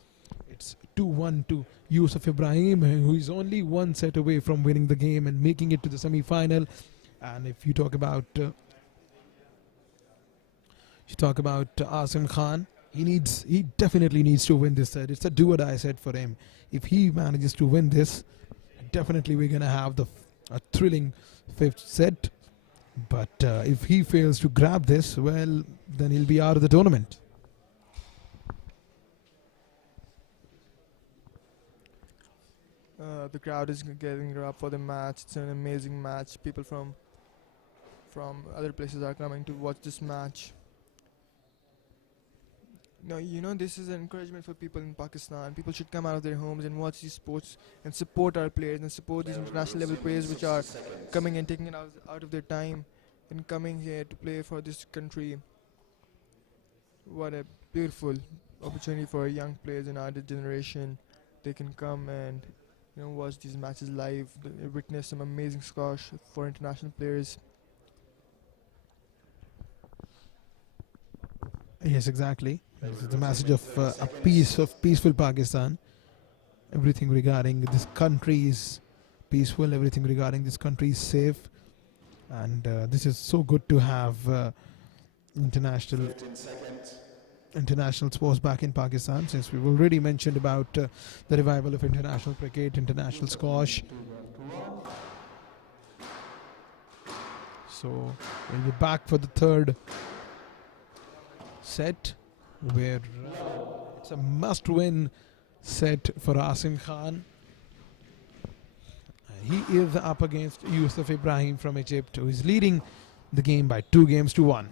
It's 2-1 to Yusuf Ibrahim, who is only 1 set away from winning the game and making it to the semi-final. And if you talk about Asim Khan, he definitely needs to win this set. It's a do or die set for him. If he manages to win this, definitely we're gonna have a thrilling 5th set. But if he fails to grab this, well, then he'll be out of the tournament. The crowd is getting up for the match. It's an amazing match. People from other places are coming to watch this match. No, this is an encouragement for people in Pakistan. People should come out of their homes and watch these sports and support our players and support these international level players which are coming and taking it out of their time and coming here to play for this country. What a beautiful opportunity for young players in our generation. They can come and watch these matches live, witness some amazing squash for international players. Yes, exactly. This is the message of a peaceful Pakistan. Everything regarding this country is peaceful. Everything regarding this country is safe, and this is so good to have international 15 seconds. international sports back in Pakistan. Since we've already mentioned about the revival of international cricket, international squash. So we'll be back for the third set, where it's a must-win set for Asim Khan. He is up against Yusuf Ibrahim from Egypt, who is leading the game by 2 games to 1.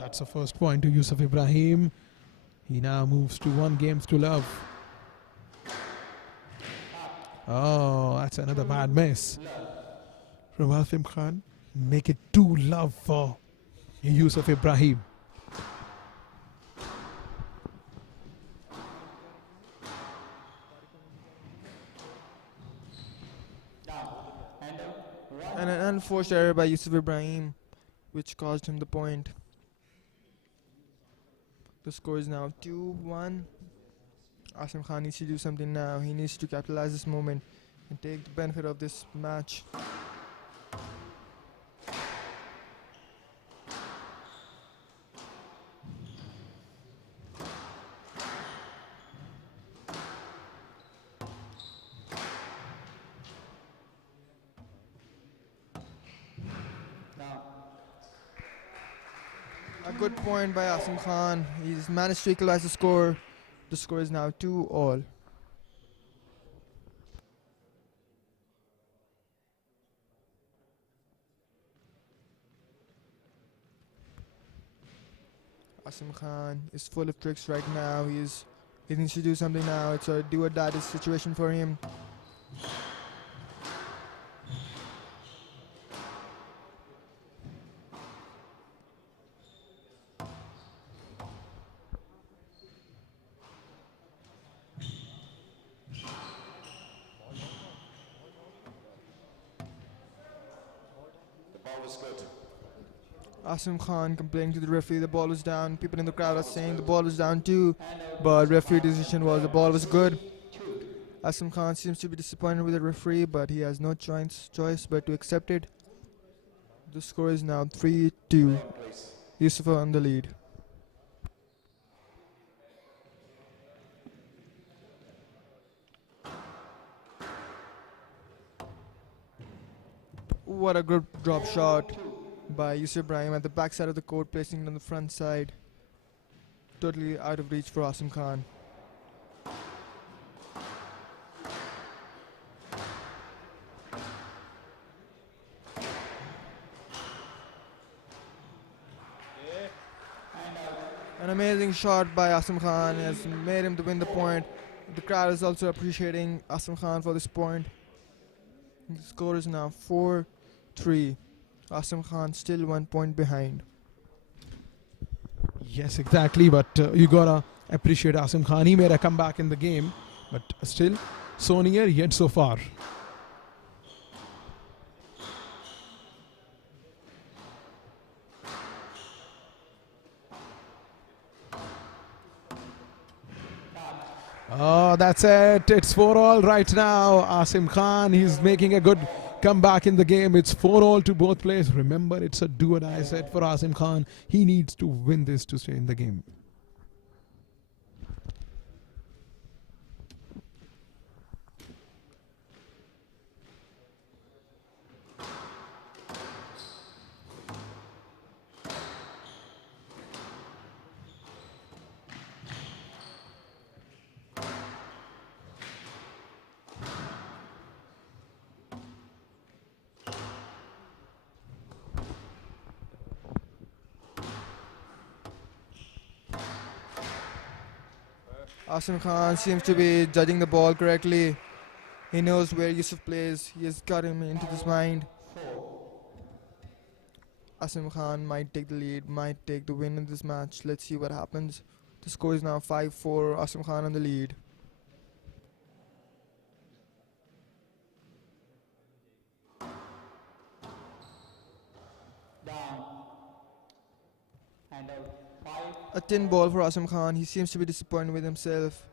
That's the first point to Yusuf Ibrahim. He now moves to 1 games to love. Oh, that's another bad miss from Asim Khan. Make it 2 love for Yusuf Ibrahim. And an unforced error by Yusuf Ibrahim, which caused him the point. The score is now 2-1. Asim Khan needs to do something now. He needs to capitalize this moment and take the benefit of this match. A good point by Asim Khan. He's managed to equalize the score. The score is now 2-all. Asim Khan is full of tricks right now. He needs to do something now. It's a do or die situation for him. The ball is good. Asim Khan complaining to the referee the ball was down. People in the crowd are saying the ball was down too, but referee decision was the ball was good. Asim Khan seems to be disappointed with the referee, but he has no choice but to accept it. The score is now 3-2. Please. Yusuf on the lead. What a good drop shot by Yusuf Ibrahim at the back side of the court, placing it on the front side. Totally out of reach for Asim Khan. An amazing shot by Asim Khan has made him to win the point. The crowd is also appreciating Asim Khan for this point. The score is now 4-3. Asim Khan still 1 point behind. Yes, exactly. But you gotta appreciate Asim Khan. He made a comeback in the game, but still so near yet so far. Oh, that's it. It's 4-all right now. Asim Khan, he's making a good comeback in the game. It's 4-all to both players. Remember, it's a do or die set for Asim Khan. He needs to win this to stay in the game. Asim Khan seems to be judging the ball correctly. He knows where Yusuf plays. He has got him into his mind. Asim Khan might take the lead, might take the win in this match. Let's see what happens. The score is now 5-4. Asim Khan on the lead. Down. Hand out. 5. A 10 ball for Asim Khan. He seems to be disappointed with himself.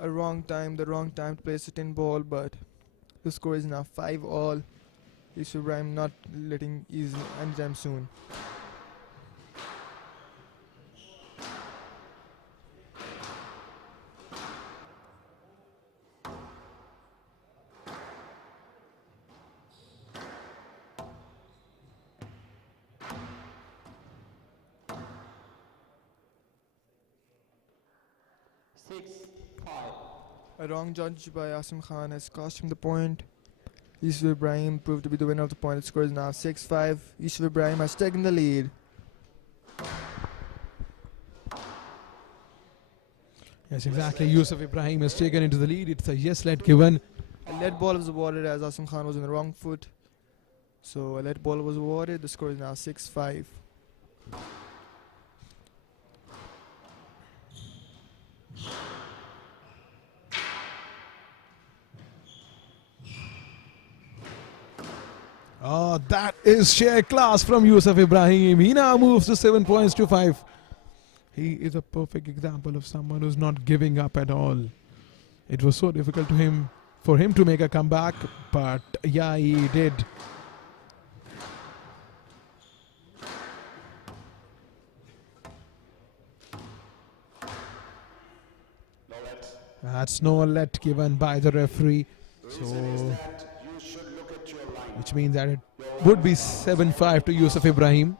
The wrong time to place a 10 ball, but the score is now 5-all. Yusuf Ibrahim not letting ease anytime soon. Six. 5. A wrong judge by Asim Khan has cost him the point. Yusuf Ibrahim proved to be the winner of the point. The score is now 6-5. Yusuf Ibrahim has taken the lead. Yes, exactly. Yusuf Ibrahim is taken into the lead. It's a yes let given. A lead ball was awarded as Asim Khan was on the wrong foot. So a lead ball was awarded. The score is now 6-5. Oh, that is sheer class from Yusuf Ibrahim. He now moves to 7 points to 5. He is a perfect example of someone who's not giving up at all. It was so difficult for him to make a comeback, but yeah, he did. No let. That's no let given by the referee. The reason is So, that you should look at your line. which means that it would be 7-5 to Yusuf Ibrahim.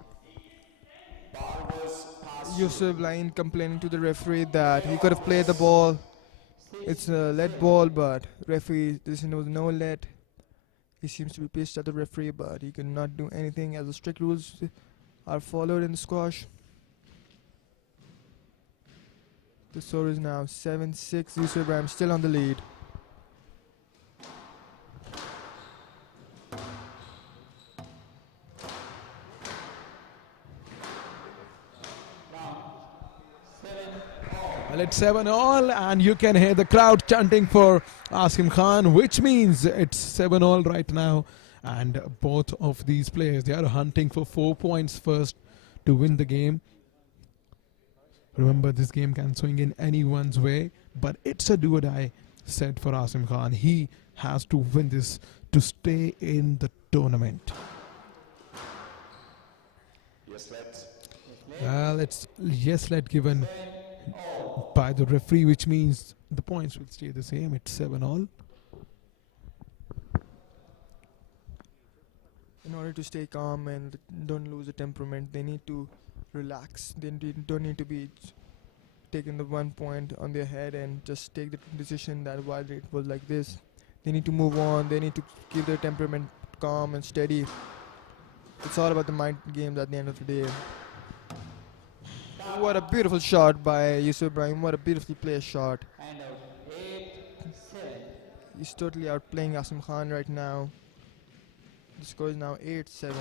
Ball was past you. Yusuf Ibrahim complaining to the referee that he could have played the ball. It's a lead ball, but referee decision was no lead. He seems to be pissed at the referee, but he cannot do anything as the strict rules are followed in the squash. The score is now 7-6. Yusuf Ibrahim still on the lead. Well, it's 7-all, and you can hear the crowd chanting for Asim Khan, which means it's 7-all right now. And both of these players, they are hunting for 4 points first to win the game. Remember, this game can swing in anyone's way, but it's a do-or-die set for Asim Khan. He has to win this to stay in the tournament. Yes, let. Well, it's yes let given by the referee, which means the points will stay the same. It's 7-all. In order to stay calm and don't lose the temperament, they need to relax. They don't need to be taking the 1 point on their head and just take the decision that why it was like this. They need to move on. They need to keep their temperament calm and steady. It's all about the mind games at the end of the day. What a beautiful shot by Yusuf Ibrahim. What a beautifully played shot. Hand out. 8. 7. He's totally outplaying Asim Khan right now. The score is now 8-7.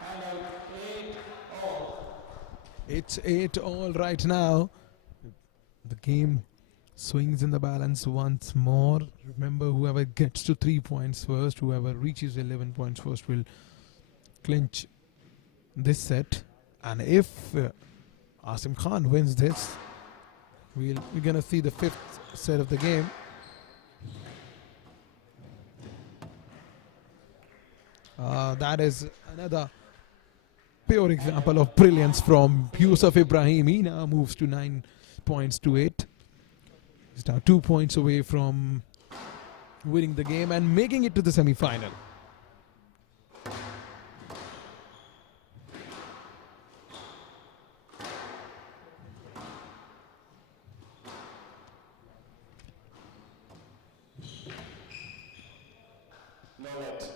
Hand out. 8. All. It's 8-all right now. The game swings in the balance once more. Remember, whoever gets to 3 points first, whoever reaches 11 points first will clinch this set. And if Asim Khan wins this, we're going to see the 5th set of the game. That is another pure example of brilliance from Yusuf Ibrahim. He now moves to 9 points to 8. He's now 2 points away from winning the game and making it to the semi-final. No let.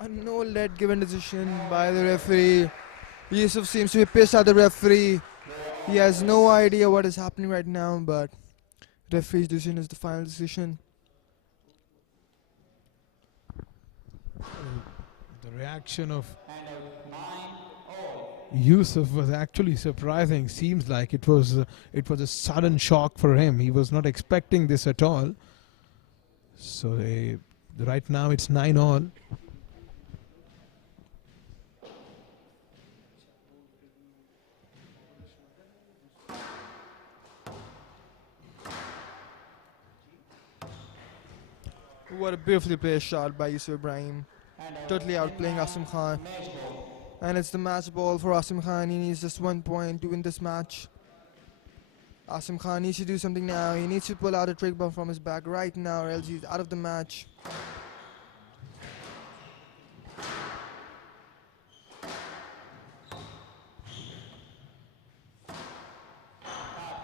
A no let given decision by the referee. Yusuf seems to be pissed at the referee. He has no idea what is happening right now, but referee's decision is the final decision. The reaction of And out 9 all. Yusuf was actually surprising. Seems like it was a sudden shock for him. He was not expecting this at all. So right now it's 9 all. What a beautifully placed shot by Yusuf Ibrahim. And out Totally outplaying 10 Asim Khan. match ball. And it's the match ball for Asim Khan. He needs just 1 point to win this match. Asim Khan needs to do something now. He needs to pull out a trick bomb from his bag right now, or else he's out of the match.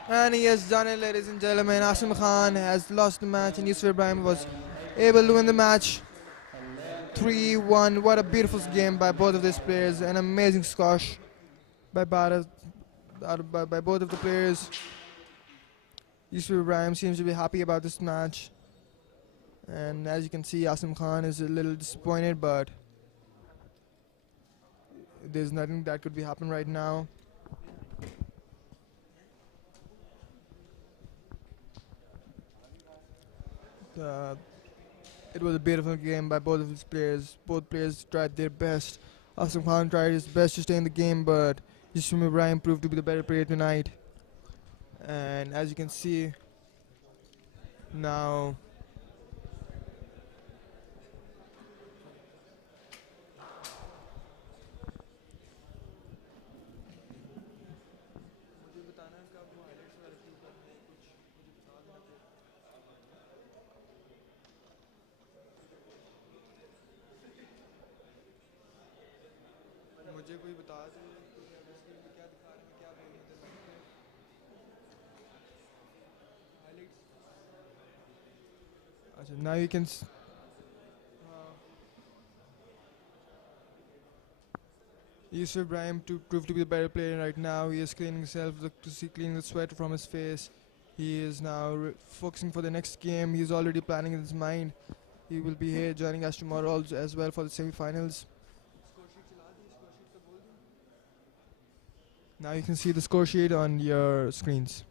And he has done it, ladies and gentlemen. Asim Khan has lost the match, and Yusuf Ibrahim was able to win the match 3-1. What a beautiful game by both of these players. An amazing squash by both of the players. Yusuf Ibrahim seems to be happy about this match. And as you can see, Asim Khan is a little disappointed, but there's nothing that could be happening right now. It was a beautiful game by both of these players. Both players tried their best. Asim Khan tried his best to stay in the game, but Yusuf Ibrahim proved to be the better player tonight. And as you can see, now now you can Yusuf Ibrahim to prove to be the better player right now. He is cleaning himself, cleaning the sweat from his face. He is now focusing for the next game. He's already planning in his mind. He will be here joining us tomorrow also as well for the semi-finals. Now you can see the score sheet on your screens.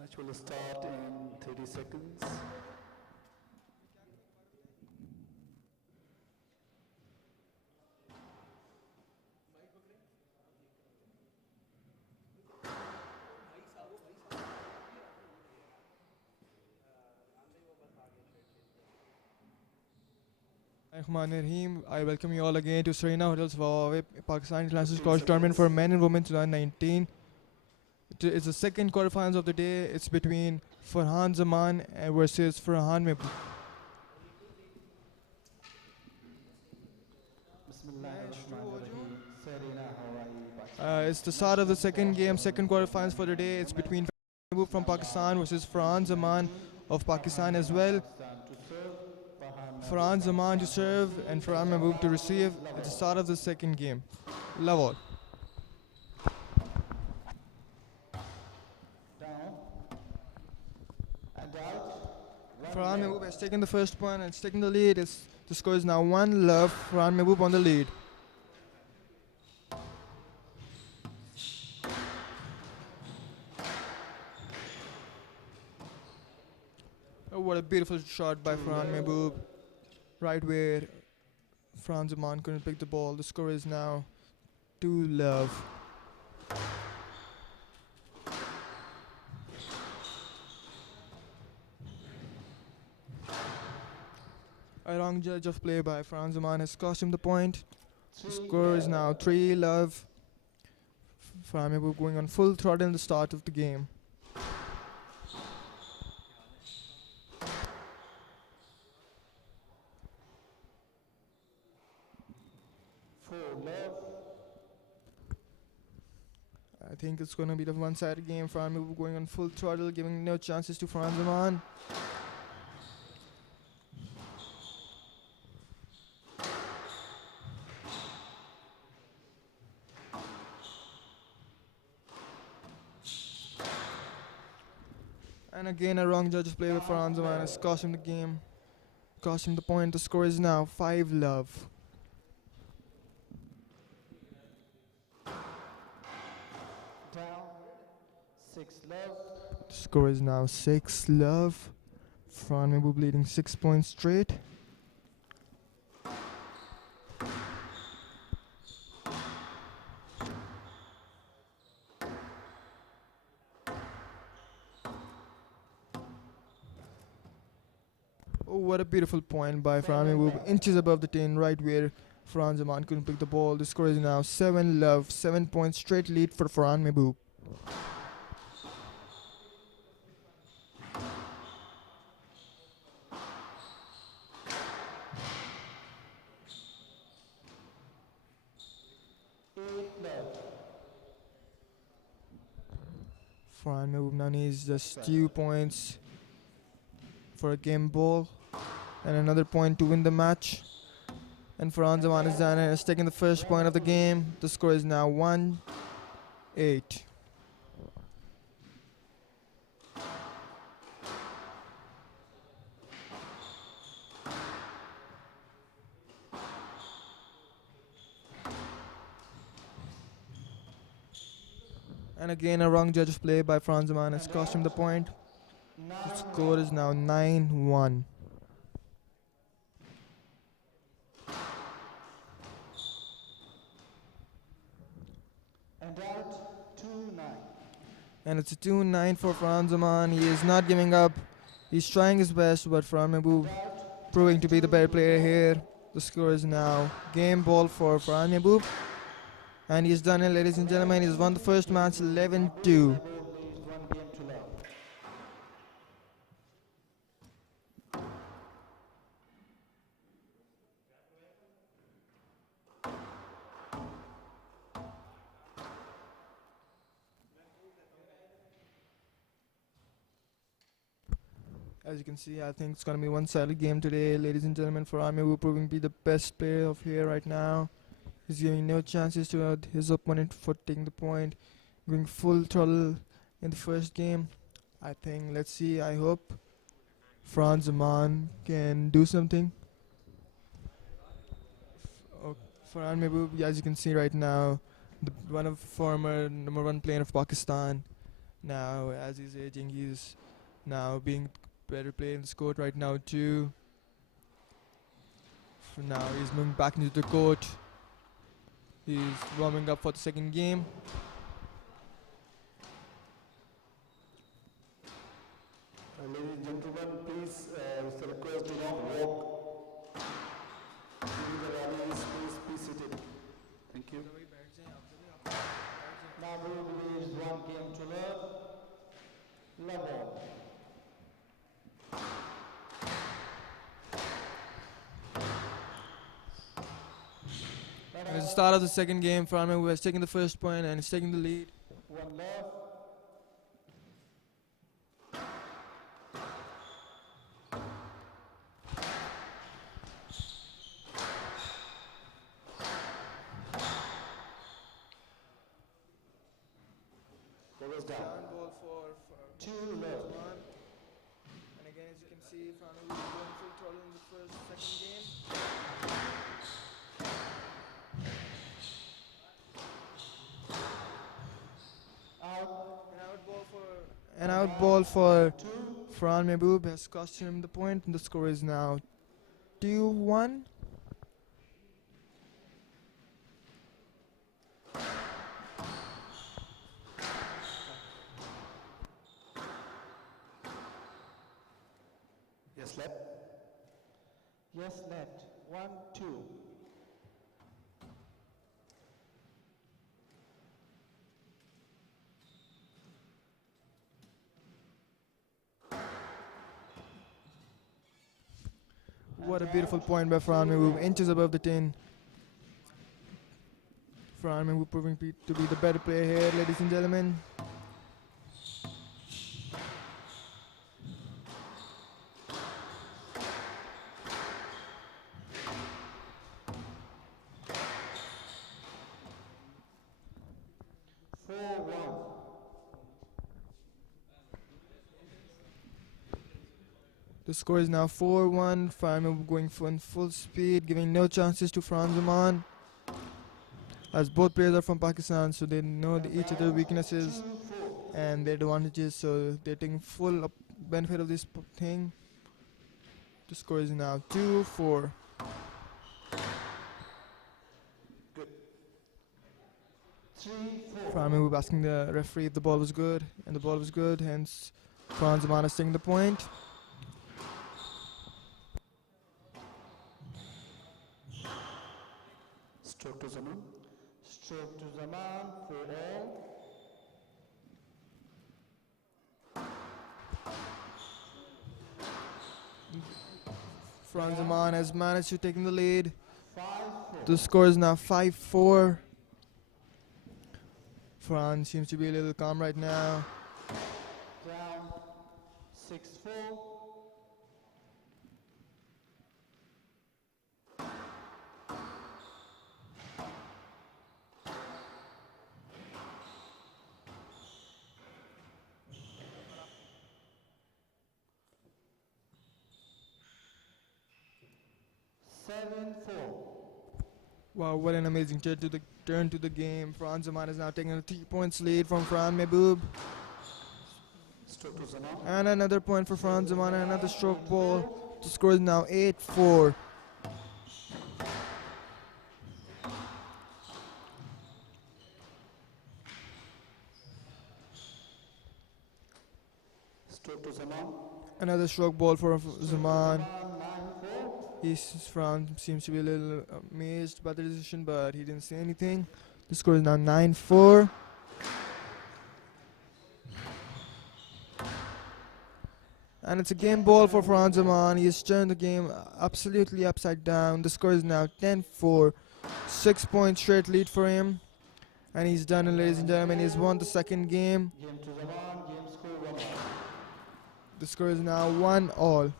Match will start in 30 seconds. Rahim, I welcome you all again to Serena Hotel's Huawei Pakistan International Squash Tournament for Men and Women 2019. It's the second quarterfinals of the day. It's between Farhan Zaman versus Farhan Mehboob. Bismillahirrahmanirrahim. Serena, Hawaii, It's the start of the second game, second quarterfinals for the day. It's between Farhan Mehboob from Pakistan versus Farhan Zaman of Pakistan as well. Farhan Zaman to serve and Farhan Mehboob to receive. It's the start of the second game. Love all. down and out. Farhan Mehboob has taken the first point and it's taking the lead. The score is now 1-love. Farhan Mehboob on the lead. Oh, what a beautiful shot by Farhan Mehboob. Right where Farhan Zaman couldn't pick the ball. The score is now 2-love. A wrong judge of play by Farhan Zaman has cost him the point. The score is now 3-love. Farhan Mehboob going on full throttle in the start of the game. I think it's going to be the one-sided game. Farhan Mehboob going on full throttle, giving no chances to Farhan Zaman. And again, a wrong judge of play by Farhan Zaman has cost him the game, cost him the point. The score is now 5-love. Down 6-love. The score is now 6-love. Farhan Mehboob leading 6 points straight. Oh, what a beautiful point by Farhan Mehboob. Inches above the 10, right where Farhan Zaman couldn't pick the ball. The score is now 7-love. 7 points straight lead for Farhan Mehboob. Farhan Mehboob now needs just 2 points for a game ball and another point to win the match. And Farhan Zaman is done and has taken the first point of the game. The score is now 1-8. And again, a wrong judge of play by Farhan Zaman has cost him the point. The score is now 9-1. And out 2-9. And it's a 2-9 for Farhan Zaman. He is not giving up. He's trying his best, but Farhan Mehboob proving to be the better player here. The score is now game ball for Farhan Mehboob. And he's done it, ladies and gentlemen. He's won the first match 11-2. Leads 1 game to love. As you can see, I think it's going to be a one-sided game today, ladies and gentlemen. Farhan Mehboob proving to be the best player of here right now. He's giving no chances to his opponent for taking the point. Going full throttle in the first game. I think, let's see, I hope Farhan Zaman can do something. Farhan Mehboob, as you can see right now, one of former number 1 player of Pakistan, Now, as he's aging, he's now being better player in the court right now too. Now he's moving back into the court. He's warming up for the second game. Ladies and gentlemen, please, it's a request, do not walk. Give the rally space, please sit it. Thank you. Mahbub leads 1 game to love. Love all. And it's the start of the second game. Farmer has taken the first point and is taking the lead. 1 love. What was that? Ball for 2 love. And again, as you can see, Farmer was going full throttle in the second game. An out ball for Fran Mehboob has cost him the point, and the score is now 2-1. Yes, left. Yes, net. 1, 2. What a beautiful point by Fran Mehboob, inches above the 10. Fran Mehboob proving to be the better player here, ladies and gentlemen. The score is now 4-1. Fran Mehboob going full speed, giving no chances to Fran Zaman. As both players are from Pakistan, so they know each other's weaknesses and their advantages, so they're taking full benefit of this thing. The score is now 2-4. Good. 3, 4. Fran Mehboob asking the referee if the ball was good, and the ball was good, hence Fran Zaman is taking the point. Stroke to Zaman. Stroke to Zaman for all. Fran Zaman has managed to take the lead. 5, 4. The score is now 5-4. Fran seems to be a little calm right now. Down. 6, 4. Wow, what an amazing turn to the game. Fran Zaman is now taking a 3 points lead from Fran Mehboob. Stroke to Zaman. And another point for Fran Zaman and another stroke ball. The score is now 8-4. Stroke to Zaman. Another stroke ball for Zaman. Fran seems to be a little amazed by the decision, but he didn't say anything. The score is now 9-4. And it's a game ball for Fran Zaman. He has turned the game absolutely upside down. The score is now 10-4. 6 points straight lead for him. And he's done it, ladies and gentlemen. He's won the second game. Game to Zaman, game score 1 all. The score is now 1-all.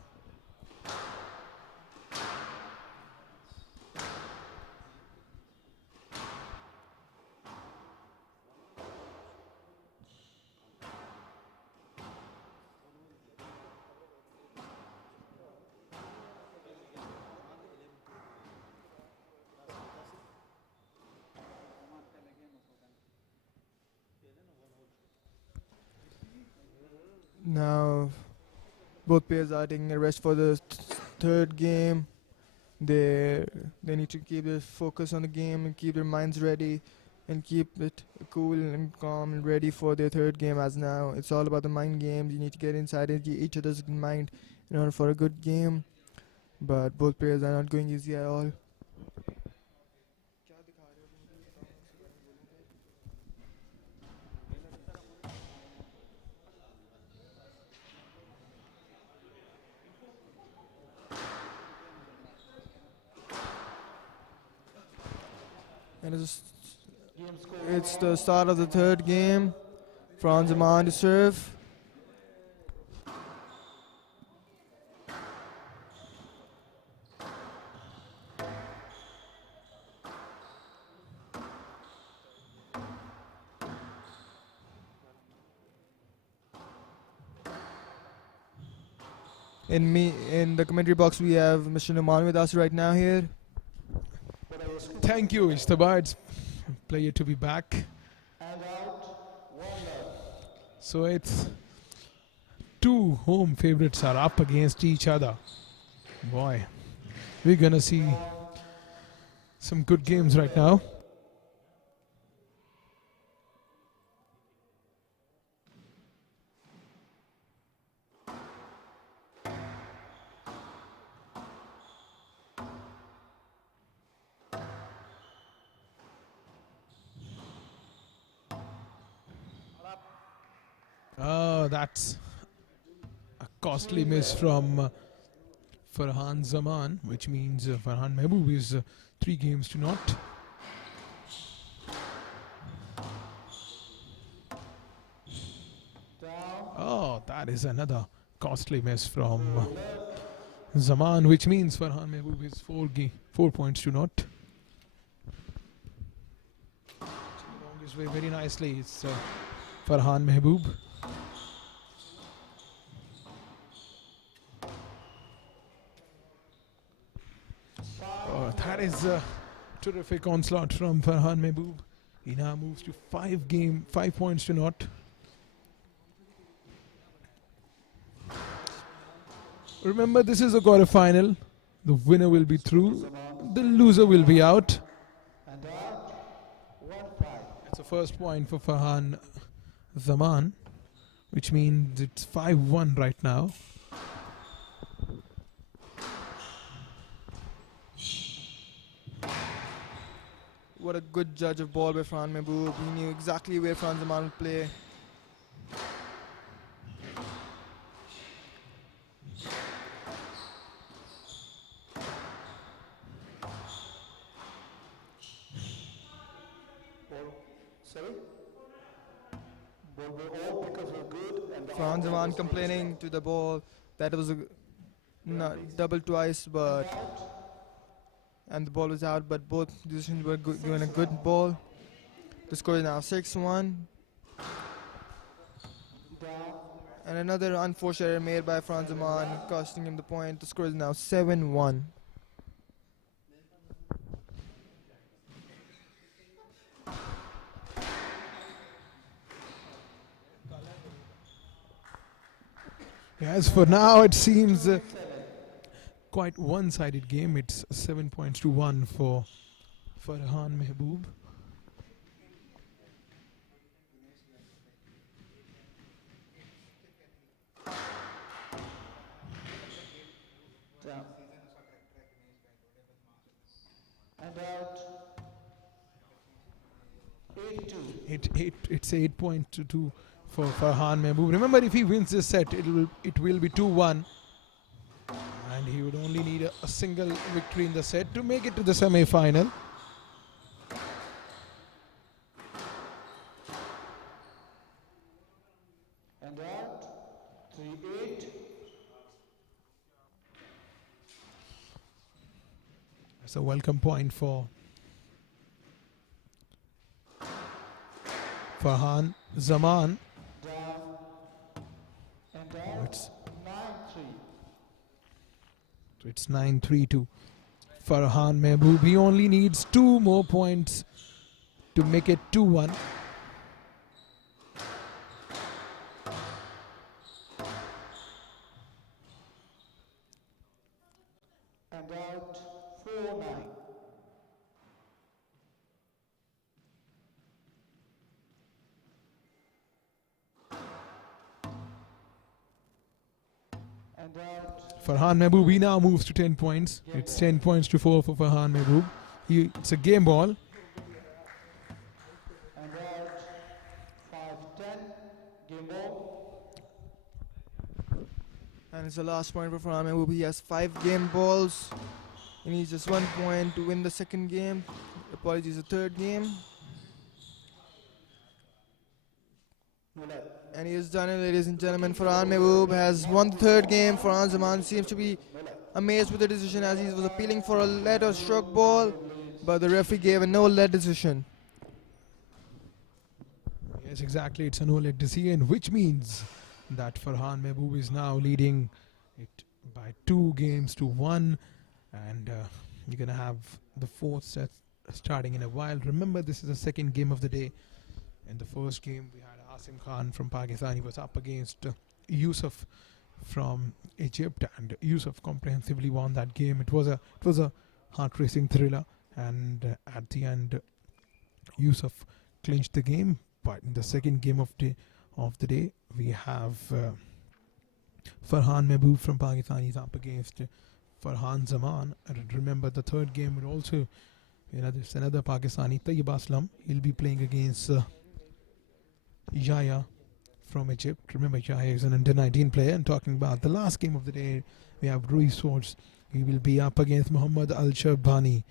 Now both players are taking a rest for the third game. They need to keep their focus on the game and keep their minds ready and keep it cool and calm and ready for their third game, as now it's all about the mind games. You need to get inside each other's mind in order for a good game. But both players are not going easy at all. And it's the start of the third game. Franz Zaman to serve. In the commentary box we have Mr. Numan with us right now here. Thank you, Ishtaba. It's a pleasure to be back. And out, 1 love. So it's two home favorites are up against each other. Boy, we're gonna see some good games right now. Oh, that's a costly miss from Farhan Zaman, which means Farhan Mehboob is 3 games to naught. Oh, that is another costly miss from Zaman, which means Farhan Mehboob is 4 points to naught. Along his way very nicely. It's Farhan Mehboob. That is a terrific onslaught from Farhan Mehboob. He now moves to 5 points to naught. Remember, this is a quarter-final. The winner will be through. The loser will be out. And out, 1-5. It's the first point for Farhan Zaman, which means it's 5-1 right now. What a good judge of ball by Farhan Mehboob. He knew exactly where Franz Zaman would play. Franz Zaman complaining to the ball that it was a not double twice, but and the ball was out, but both decisions were given a good ball. The score is now 6-1. And another unforced error made by Franz Zaman, costing him the point. The score is now 7-1. As for now, it seems quite one-sided game. It's 7 points to 1 for Farhan Mehboob. And out, 8-2. It's 8 points to 2 for Farhan Mehboob. Remember, if he wins this set, it will be 2-1. And he would only need a single victory in the set to make it to the semi-final. And out, 3-8. That's a welcome point for Farhan Zaman. Down. And out, 9-3. So it's 9-3 to Farhan Mehboob. He only needs 2 more points to make it 2-1. And out. Farhan Mehboob, he now moves to 10 points. It's 10 points to 4 for Farhan Mehboob. It's a game ball. And out. 5-10. Game ball. And it's the last point for Farhan Mehboob. He has 5 game balls. He needs just 1 point to win the second game. Apologies, the third game. And he has done it, ladies and gentlemen. Farhan Mehboob has won the third game. Farhan Zaman seems to be amazed with the decision as he was appealing for a lead or stroke ball, but the referee gave a no lead decision. Yes, exactly. It's a no-lead decision, which means that Farhan Mehboob is now leading it by 2 games to 1. And you're going to have the 4th set starting in a while. Remember, this is the second game of the day. In the first game, we had Asim Khan from Pakistan. He was up against Yusuf from Egypt, and Yusuf comprehensively won that game. It was a heart-racing thriller, and at the end, Yusuf clinched the game. But in the second game of the day, we have Farhan Mehboob from Pakistan. He's up against Farhan Zaman. And remember, the third game would also, there's another Pakistani, Tayyib Aslam. He'll be playing against Yahya from Egypt. Remember, Yahya is an under-19 player. And talking about the last game of the day, we have Rui Swords. He will be up against Muhammad Al-Shabani.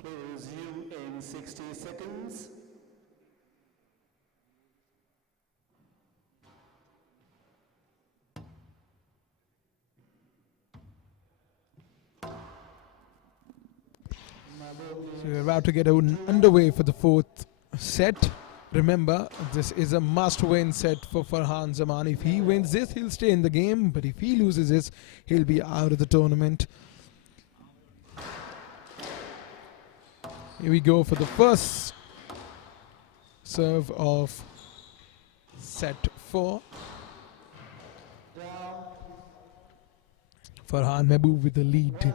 Play resume in 60 seconds. So we're about to get underway for the 4th set. Remember, this is a must-win set for Farhan Zaman. If he wins this, he'll stay in the game. But if he loses this, he'll be out of the tournament. Here we go for the first serve of set 4. Down. Farhan Mehboob with the lead.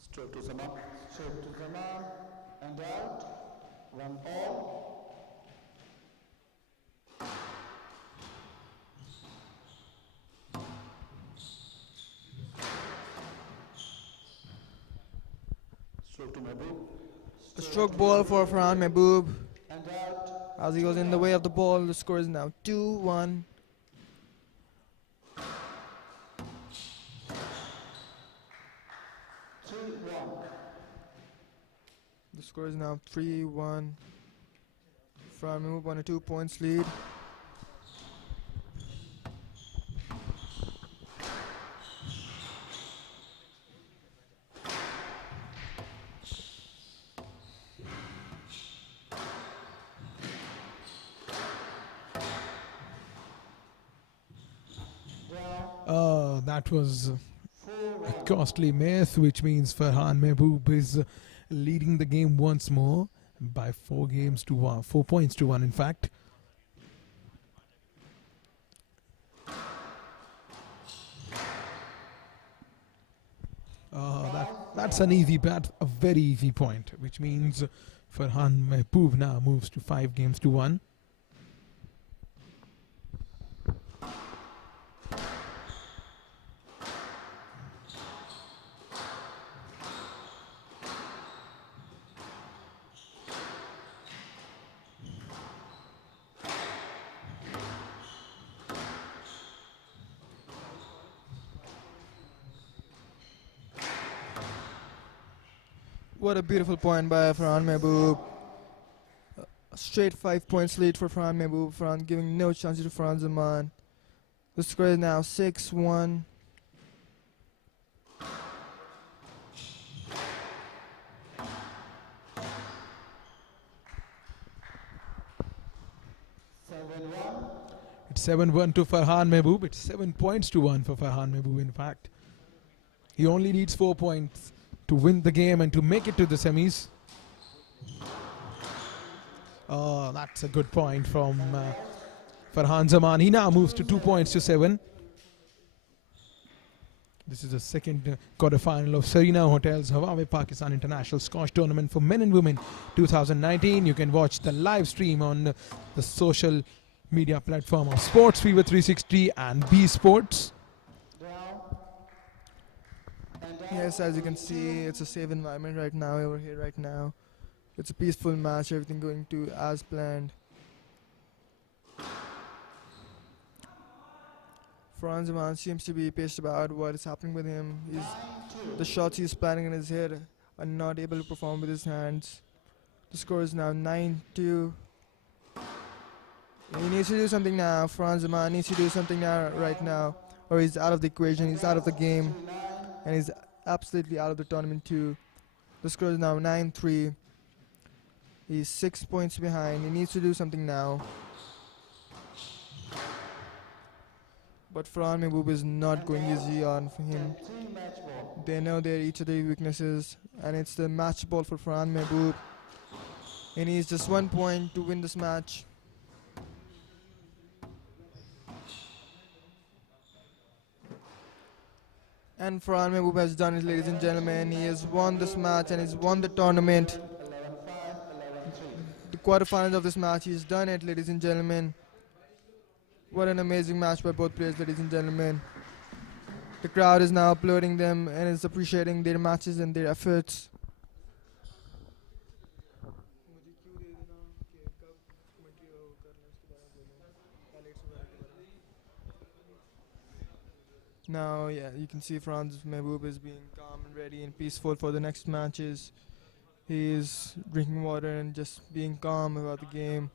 Stroke to Zaman. Stroke to Zaman. And out. 1 all. Stroke to Mehboob. A stroke ball for Farhan Mehboob. And out. As he goes in the way of the ball, the score is now 2-1. The score is now 3-1. Farhan Mehboob on a 2 points lead. That was a costly miss, which means Farhan Mehboob is leading the game once more by 4 points to 1, in fact. That's an easy bat, a very easy point, which means Farhan Mehboob now moves to 5 games to 1. What a beautiful point by Farhan Mehboob. A straight 5 points lead for Farhan Mehboob. Farhan giving no chance to Farhan Zaman. The score is now 6-1. It's 7-1 to Farhan Mehboob. It's 7 points to 1 for Farhan Mehboob, in fact. He only needs 4 points to win the game and to make it to the semis. Oh, that's a good point from Farhan Zaman. He now moves to 2 points to 7. This is the second quarterfinal of Serena Hotel's Huawei Pakistan International Squash Tournament for Men and Women 2019. You can watch the live stream on the social media platform of Sports Fever 360 and B Sports. Yes, as you can see, it's a safe environment right now over here right now. It's a peaceful match, everything going to as planned. Franz Zaman seems to be pissed about what is happening with him. The shots he's planning in his head are not able to perform with his hands. The score is now 9-2. He needs to do something now. Franz Zaman needs to do something now, right now, or he's out of the equation, he's out of the game, and he's absolutely out of the tournament too. The score is now 9-3. He's 6 points behind. He needs to do something now. But Farhan Mehboob is not going easy on for him. They know their each of their weaknesses, and it's the match ball for Farhan Mehboob. He needs just 1 point to win this match. And Farhan Mehboob has done it, ladies and gentlemen. He has won this match and he's won the tournament. The quarterfinals of this match, he's done it, ladies and gentlemen. What an amazing match by both players, ladies and gentlemen. The crowd is now applauding them and is appreciating their matches and their efforts. Now, yeah, you can see Franz Mehboob is being calm and ready and peaceful for the next matches. He is drinking water and just being calm about the game.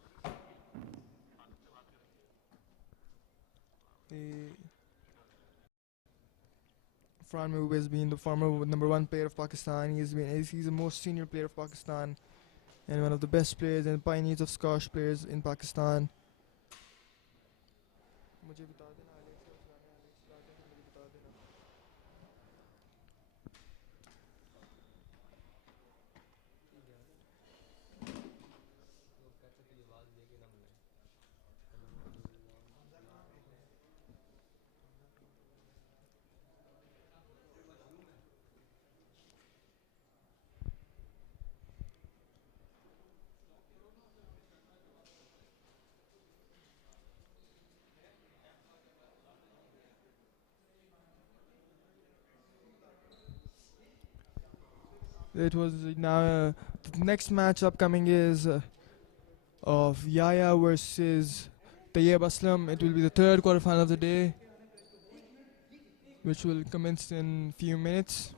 Franz Mehboob has been the former #1 player of Pakistan. He's the most senior player of Pakistan and one of the best players and pioneers of squash players in Pakistan. It was now the next match upcoming is of Yaya versus Tayyib Aslam. It will be the third quarterfinal of the day, which will commence in few minutes.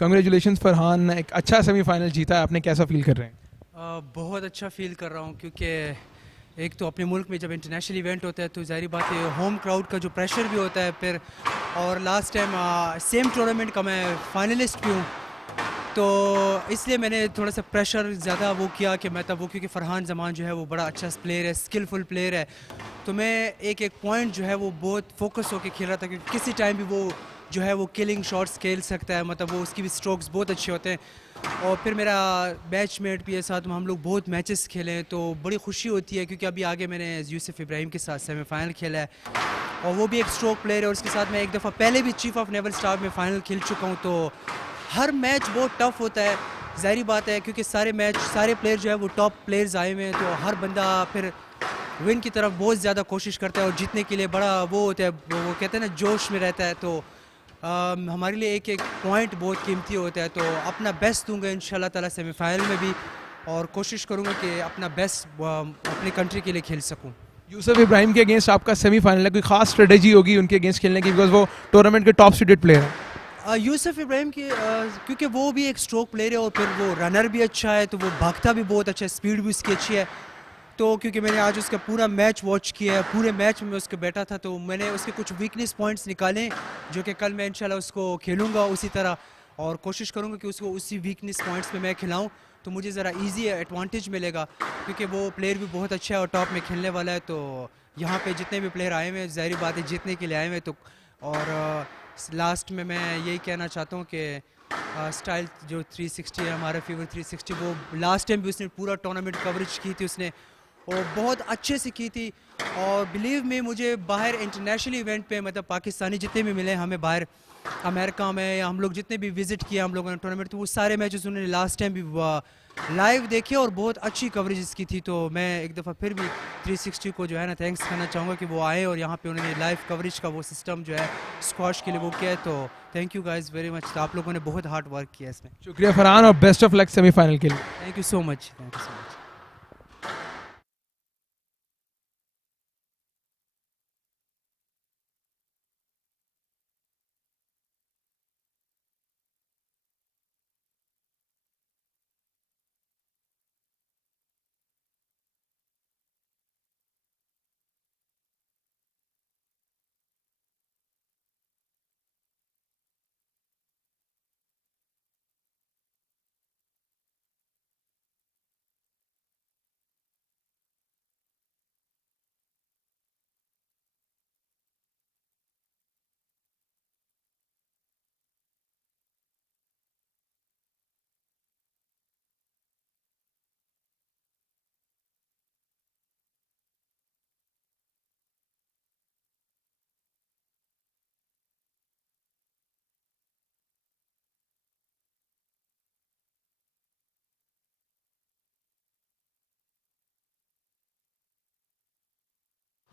Congratulations Farhan, एक अच्छा semifinal जीता है आपने, कैसा feel कर रहे हैं? बहुत अच्छा फील कर रहा हूँ क्योंकि एक तो अपने मुल्क में जब इंटरनेशनल इवेंट होता है तो ज़ाहिर बात है होम क्राउड का जो प्रेशर भी होता है फिर, और लास्ट टाइम सेम टूर्नामेंट का मैं फाइनलिस्ट भी हूँ, तो इसलिए मैंने थोड़ा सा प्रेशर ज़्यादा वो किया कि मैं तब वो, क्योंकि फरहान जमान जो है वो बड़ा अच्छा प्लेयर है, स्किलफुल प्लेयर है, तो मैं एक एक पॉइंट जो है वो बहुत फोकस होकर खेल रहा था क्योंकि किसी टाइम भी वो जो है वो किलिंग शॉट्स खेल सकता है, मतलब वो उसकी भी स्ट्रोक्स बहुत अच्छे होते हैं। और फिर मेरा बैच मेट भी है साथ में, हम लोग बहुत मैचेस खेले हैं तो बड़ी खुशी होती है क्योंकि अभी आगे मैंने यूसुफ इब्राहिम के साथ सेमीफाइनल खेला है और वो भी एक स्ट्रोक प्लेयर है, और उसके साथ मैं एक दफ़ा पहले भी चीफ ऑफ नेवल स्टाफ में फ़ाइनल खेल चुका हूँ। तो हर मैच बहुत टफ होता है, ज़ाहिर बात है क्योंकि सारे मैच सारे प्लेयर जो है वो टॉप प्लेयर्स आए हुए हैं, तो हर बंदा फिर विन की तरफ बहुत ज़्यादा कोशिश करता है और जीतने के लिए बड़ा वो होता है, वो कहते हैं ना जोश में रहता है। तो हमारे लिए एक एक पॉइंट बहुत कीमती होता है, तो अपना बेस्ट दूंगा इंशाल्लाह ताला सेमीफाइनल में भी, और कोशिश करूंगा कि अपना बेस्ट अपनी कंट्री के लिए खेल सकूं। यूसुफ इब्राहिम के अगेंस्ट आपका सेमीफाइनल है, कोई खास स्ट्रेटेजी होगी उनके अगेंस्ट खेलने की, बिकॉज वो टूर्नामेंट के टॉप सीडेड प्लेयर हैं? यूसुफ इब्राहिम की क्योंकि वो भी एक स्ट्रोक प्लेयर है और फिर वो रनर भी अच्छा है, तो वो भागता भी बहुत अच्छा है, स्पीड भी उसकी अच्छी है, तो क्योंकि मैंने आज उसका पूरा मैच वॉच किया है, पूरे मैच में उसके बैठा था, तो मैंने उसके कुछ वीकनेस पॉइंट्स निकाले जो कि कल मैं इंशाल्लाह उसको खेलूँगा उसी तरह, और कोशिश करूँगा कि उसको उसी वीकनेस पॉइंट्स पे मैं खिलाऊँ, तो मुझे ज़रा इजी एडवांटेज मिलेगा क्योंकि वो प्लेयर भी बहुत अच्छा है और टॉप में खेलने वाला है। तो यहाँ पे जितने भी प्लेयर आए हुए हैं ज़ाहिर बात है जीतने के लिए आए हुए हैं, तो और लास्ट में मैं यही कहना चाहता हूँ कि स्टाइल जो 360 है हमारा फीवर 360, वो लास्ट टाइम भी उसने पूरा टूर्नामेंट कवरेज की थी उसने, और बहुत अच्छे से की थी, और बिलीव में मुझे बाहर इंटरनेशनल इवेंट पे मतलब पाकिस्तानी जितने भी मिले हमें बाहर अमेरिका में, या हम लोग जितने भी विजिट किया हम लोगों ने टूर्नामेंट, तो वो सारे मैचेस उन्होंने लास्ट टाइम भी लाइव देखे और बहुत अच्छी कवरेज की थी। तो मैं एक दफ़ा फिर भी 360 को जो है ना थैंक्स करना चाहूँगा कि वो आए और यहाँ पे उन्होंने लाइव कवरेज का वो सिस्टम जो है स्क्वाश के लिए वो किया है, तो thank you guys very much, तो आप लोगों ने बहुत हार्ड वर्क किया इसमें। शुक्रिया फरहान और बेस्ट ऑफ लक सेमीफाइनल के लिए। Thank you so much, thank you so much.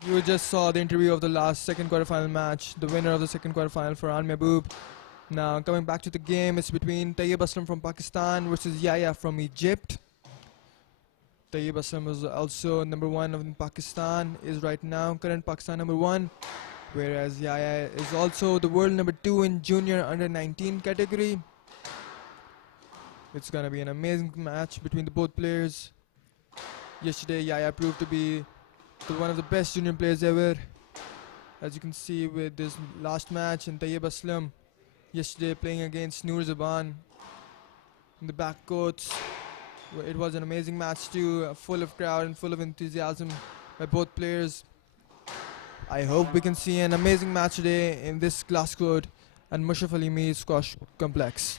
You just saw the interview of the last second quarterfinal match. The winner of the second quarterfinal, Farhan Mehboob. Now coming back to the game, it's between Tayyib Aslam from Pakistan versus Yahya from Egypt. Tayyib Aslam is also number one in Pakistan, is right now current Pakistan number one, whereas Yahya is also the world number 2 in junior under 19 category. It's gonna be an amazing match between the both players. Yesterday, Yahya proved to be one of the best junior players ever, as you can see with this last match, and Tayyib Aslam yesterday playing against Noor Zaban in the backcourts. It was an amazing match too, full of crowd and full of enthusiasm by both players. I hope we can see an amazing match today in this glass court and Mushraf Ali Mir Squash Complex.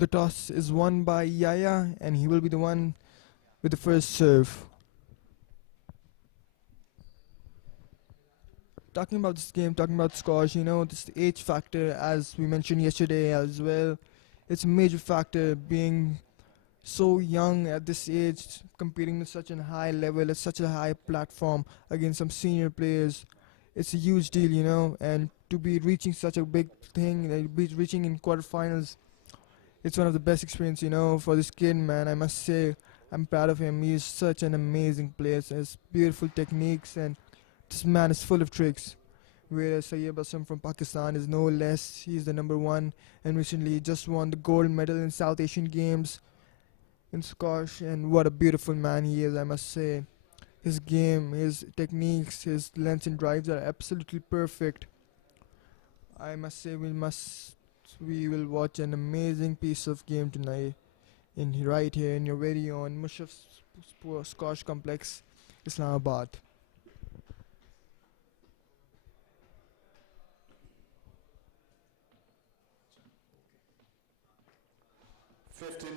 The toss is won by Yahya, and he will be the one with the first serve. Talking about this game, talking about squash, you know, this age factor, as we mentioned yesterday as well, it's a major factor, being so young at this age, competing at such a high level, at such a high platform against some senior players. It's a huge deal, you know, and to be reaching such a big thing, be reaching in quarterfinals, it's one of the best experience, you know, for this kid, man. I must say, I'm proud of him. He's such an amazing player. He has beautiful techniques and this man is full of tricks. Whereas Sayyid Basam from Pakistan is no less. He's the number one and recently just won the gold medal in South Asian Games in squash. And what a beautiful man he is, I must say. His game, his techniques, his lengths and drives are absolutely perfect. I must say we will watch an amazing piece of game tonight right here in your very own Musharraf Squash Complex, Islamabad.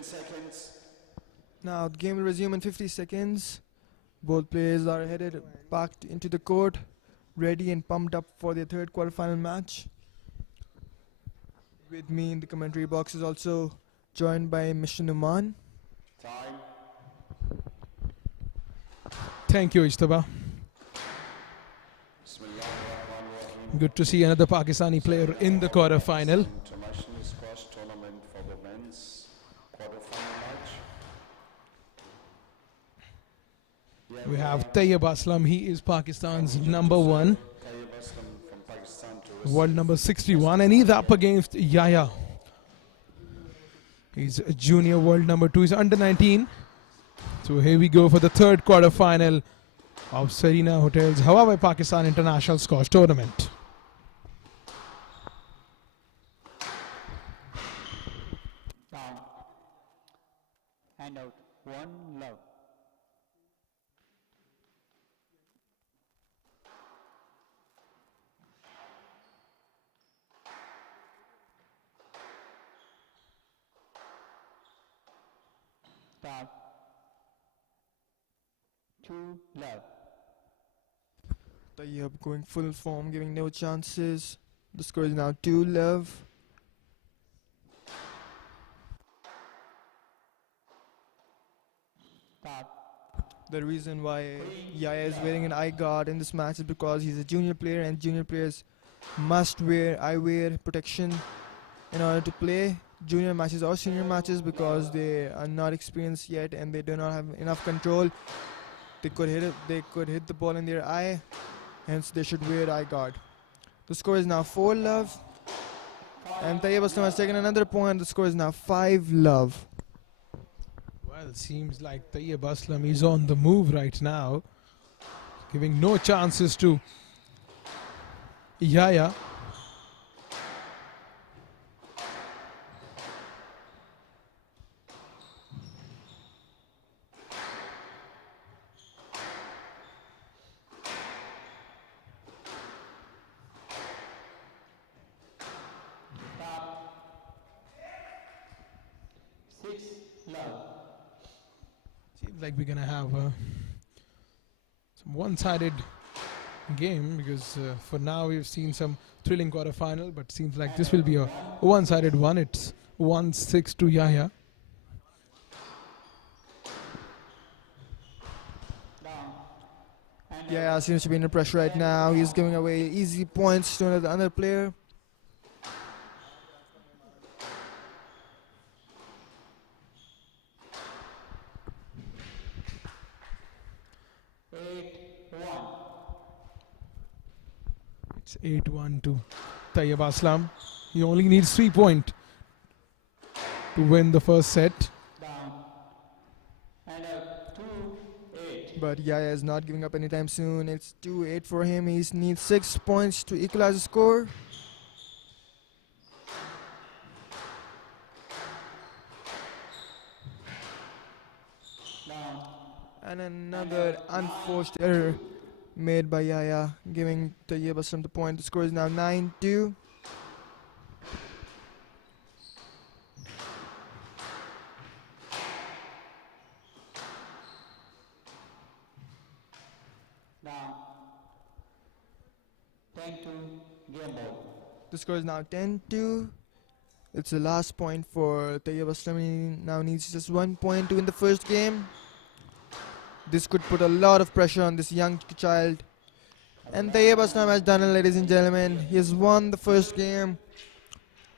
seconds. Now the game will resume in 50 seconds. Both players are headed back into the court, ready and pumped up for their third quarterfinal match. With me in the commentary box is also joined by Mr. Numan. Time. Thank you, Ijtaba. Good to see another Pakistani player in the quarter-final. International squash tournament for the men's quarterfinal match. We have Tayyib Aslam. He is Pakistan's number one, Tayyib Aslam from Pakistan to world number 61, and he's up against Yahya. He's a junior world number 2. He's under 19. So here we go for the third quarter-final of Serena Hotel's Huawei Pakistan International Squash Tournament. Down. And out. 1-love. Start. 2-love. Tayyab going full form, giving no chances. The score is now 2-love. Start. The reason why Yahya is wearing an eye guard in this match is because he's a junior player and junior players must wear eyewear protection in order to play junior matches or senior matches because they are not experienced yet and they do not have enough control. They could hit the ball in their eye, hence they should wear eye guard. The score is now 4-love. And Tayyib Aslam has taken another point. The score is now 5-love. Well, it seems like Tayyib Aslam is on the move right now, giving no chances to Yahya. Start. 6-love. Seems like we're gonna have some one-sided game because for now we've seen some thrilling quarterfinal, but seems like this will be a one-sided one. It's 1-6 to Yahya. Down. And Yeah, seems to be under pressure right now. He's giving away easy points to another player. It's 8-1 to Tayyib Aslam. He only needs 3 points to win the first set. down. And out. 2-8. But Yahya is not giving up anytime soon. It's 2-8 for him. He needs 6 points to equalize the score. Down. And another unforced error made by Yahya, giving Tayyib Aslam the point. The score is now 9-2. Down. 10-2. Game ball. The score is now 10-2. It's the last point for Tayyib Aslam. He now needs just 1 point to win the first game. This could put a lot of pressure on this young child. And Tayyib Aslam has done it, ladies and gentlemen. He has won the first game.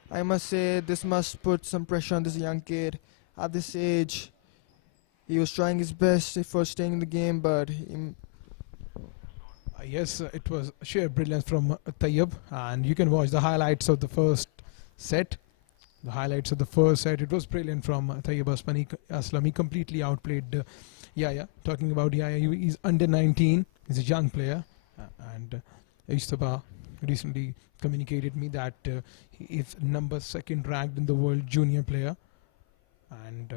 I must say, this must put some pressure on this young kid. At this age, he was trying his best for staying in the game, but Yes, it was sheer brilliance from Tayyab, and you can watch the highlights of the first set. The highlights of the first set, it was brilliant from Tayyab Aslam. He completely outplayed Yaya. Talking about Yaya, he's under 19. He's a young player, and Ijtaba recently communicated me that he is number second ranked in the world junior player, and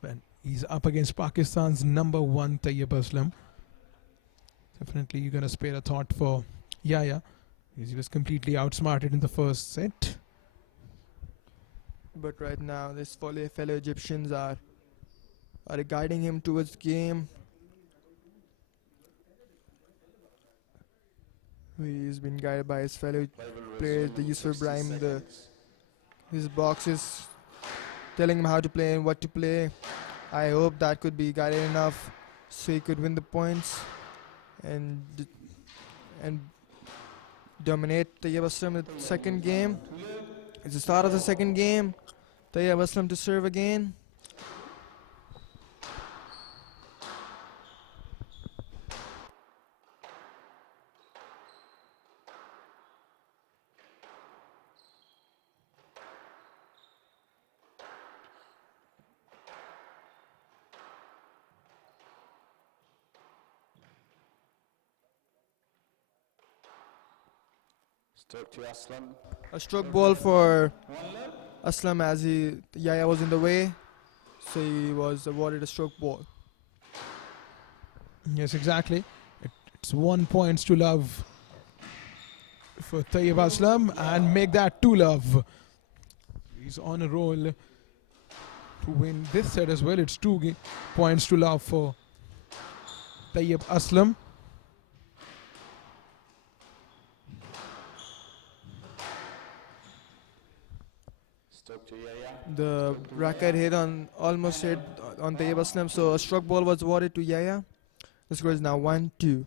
when he's up against Pakistan's number one Tayyab Aslam. Definitely, you're gonna spare a thought for Yaya. He was completely outsmarted in the first set. But right now, this fellow Egyptians are guiding him towards the game. He's been guided by his fellow players, the Yusuf Ibrahim. His box is telling him how to play and what to play. I hope that could be guided enough so he could win the points and dominate Tayyab Aslam in the second game. It's the start of the second game. Tayyab Aslam to serve again. Stroke to Aslam. A stroke ball for Aslam as Yaya was in the way, so he was awarded a stroke ball. Yes, exactly. It's 1 point to love for Tayyab Aslam, and make that 2-love. He's on a roll to win this set as well. It's 2 points to love for Tayyab Aslam. Stroke to Yaya. The racket almost hit on Tayyab Aslam, so a stroke ball was awarded to Yaya. The score is now 1-2.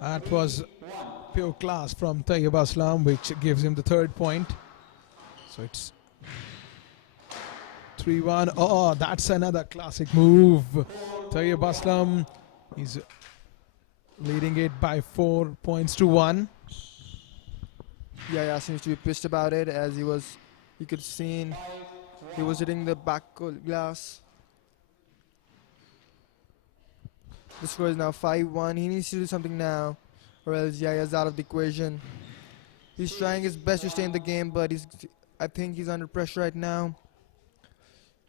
That was pure class from Tayyab Aslam, which gives him the 3rd point. So it's 3-1. Oh, that's another classic move. Tayyab Aslam is leading it by 4 points to 1. Yaya seems to be pissed about it, as you could see he was hitting the back glass. The score is now 5-1. He needs to do something now, or else Yaya's out of the equation. He's trying his best to stay in the game, but I think he's under pressure right now.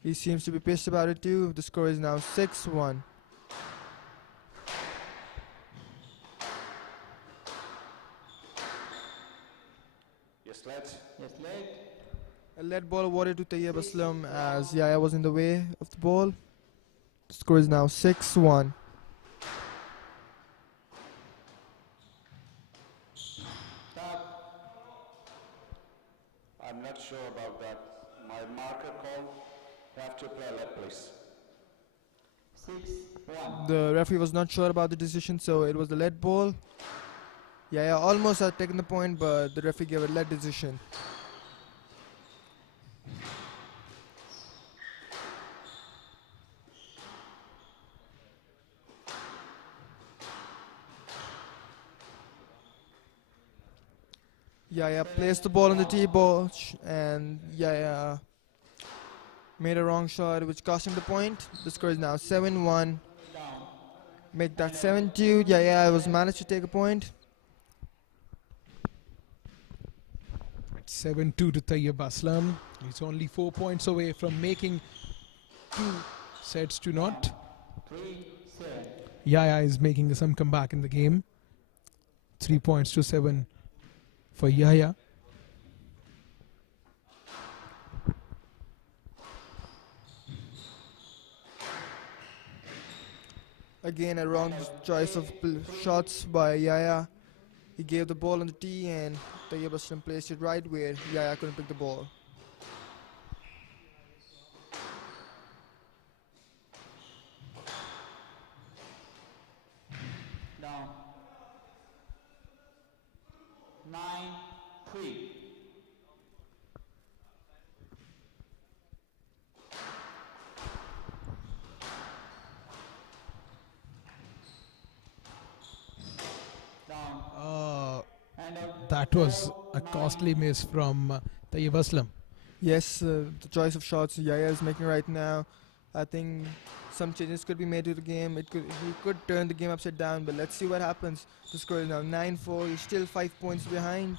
He seems to be pissed about it too. The score is now 6-1. Yes, lad. Yes, leg. A lead ball awarded to Tayyab Aslam as Yaya was in the way of the ball. The score is now 6-1. I'm not sure about that. My marker call. You have to play a lead, please. 6-1. The referee was not sure about the decision, so it was the lead ball. Yaya almost had taken the point, but the referee gave a lead decision. Yaya placed the ball on the tee box, and Yaya made a wrong shot, which cost him the point. The score is now 7-1. Down. Make that 7-2. Yaya was managed to take a point. It's 7-2 to Tayyab Aslam. He's only 4 points away from making 2 sets to not. 3-7. Yaya is making some comeback in the game. 3 points to 7 for Yaya. Again, a wrong choice of shots by Yaya. He gave the ball on the tee, and Tayyab Aslam placed it right where Yaya couldn't pick the ball. Down. 9-3. That was a costly miss from Tayyib Aslam. Yes, the choice of shots Yaya is making right now. I think some changes could be made to the game. He could turn the game upside down, but let's see what happens. The score is now 9-4. He's still 5 points behind.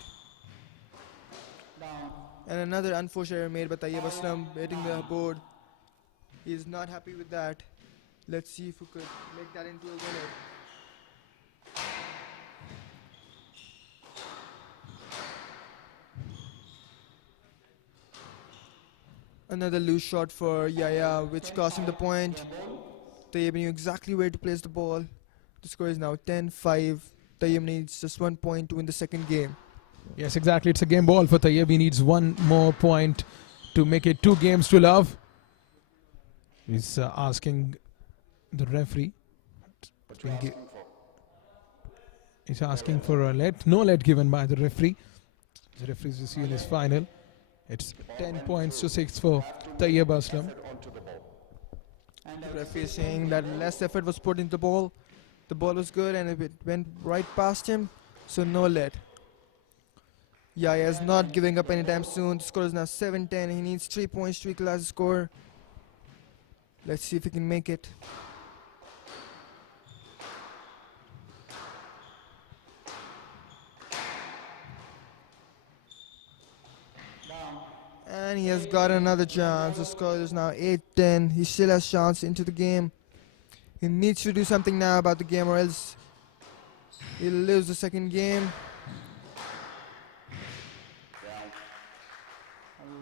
Down. And another unforced error made by Tayyib Aslam hitting the board. He's not happy with that. Let's see if we could make that into a winner. Another loose shot for Yaya, which cost him the point. Tayyib knew exactly where to place the ball. The score is now 10-5. Tayyib needs just 1 point to win the second game. Yes, exactly. It's a game ball for Tayyib. He needs one more point to make it 2-2. He's asking the referee. He's asking for a let. No let given by the referee. The referee's decision is final. It's 10 points to 6 for Tayyib Aslam. And The referee is saying that less effort was put into the ball. The ball was good and it went right past him, so no let. Yaya is not giving up anytime soon. The score is now 7-10. He needs 3 points to equalize the score. Let's see if he can make it. down. And he has got another chance. The score is now 8-10. He still has chance into the game. He needs to do something now about the game or else he'll lose the second game.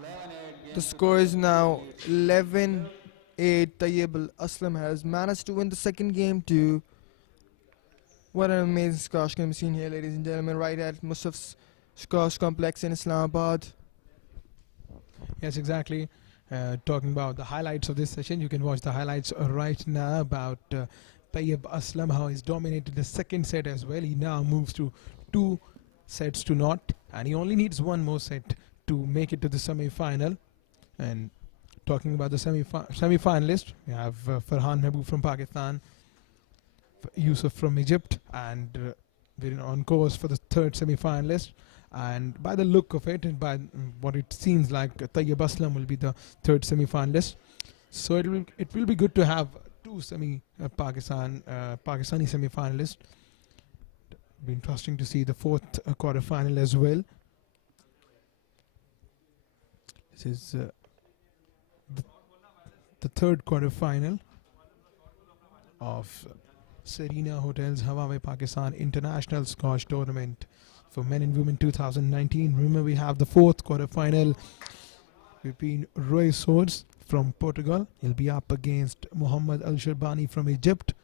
11-8. The score is now 11-8. Tayyib Aslam has managed to win the second game too. What an amazing squash can be seen here, ladies and gentlemen, right at Musaf's Squash Complex in Islamabad. Yes, exactly. Talking about the highlights of this session, you can watch the highlights right now about Tayyib Aslam, how he's dominated the second set as well. He now moves to 2 sets to naught, and he only needs one more set to make it to the semi-final. And talking about the semi-finalist, we have Farhan Mehboob from Pakistan, Yusuf from Egypt, and we're on course for the third semi-finalist. And by the look of it, and by what it seems like, Tayyib Aslam will be the third semi-finalist. So it will be good to have 2 Pakistani semi-finalists. Be interesting to see the fourth quarter-final as well. This is the third quarter-final of Serena Hotels Huawei Pakistan International Squash Tournament for Men and Women 2019. Remember, we have the fourth quarter-final between Roy Swords from Portugal. He'll be up against Muhammad Al-Sharbani from Egypt.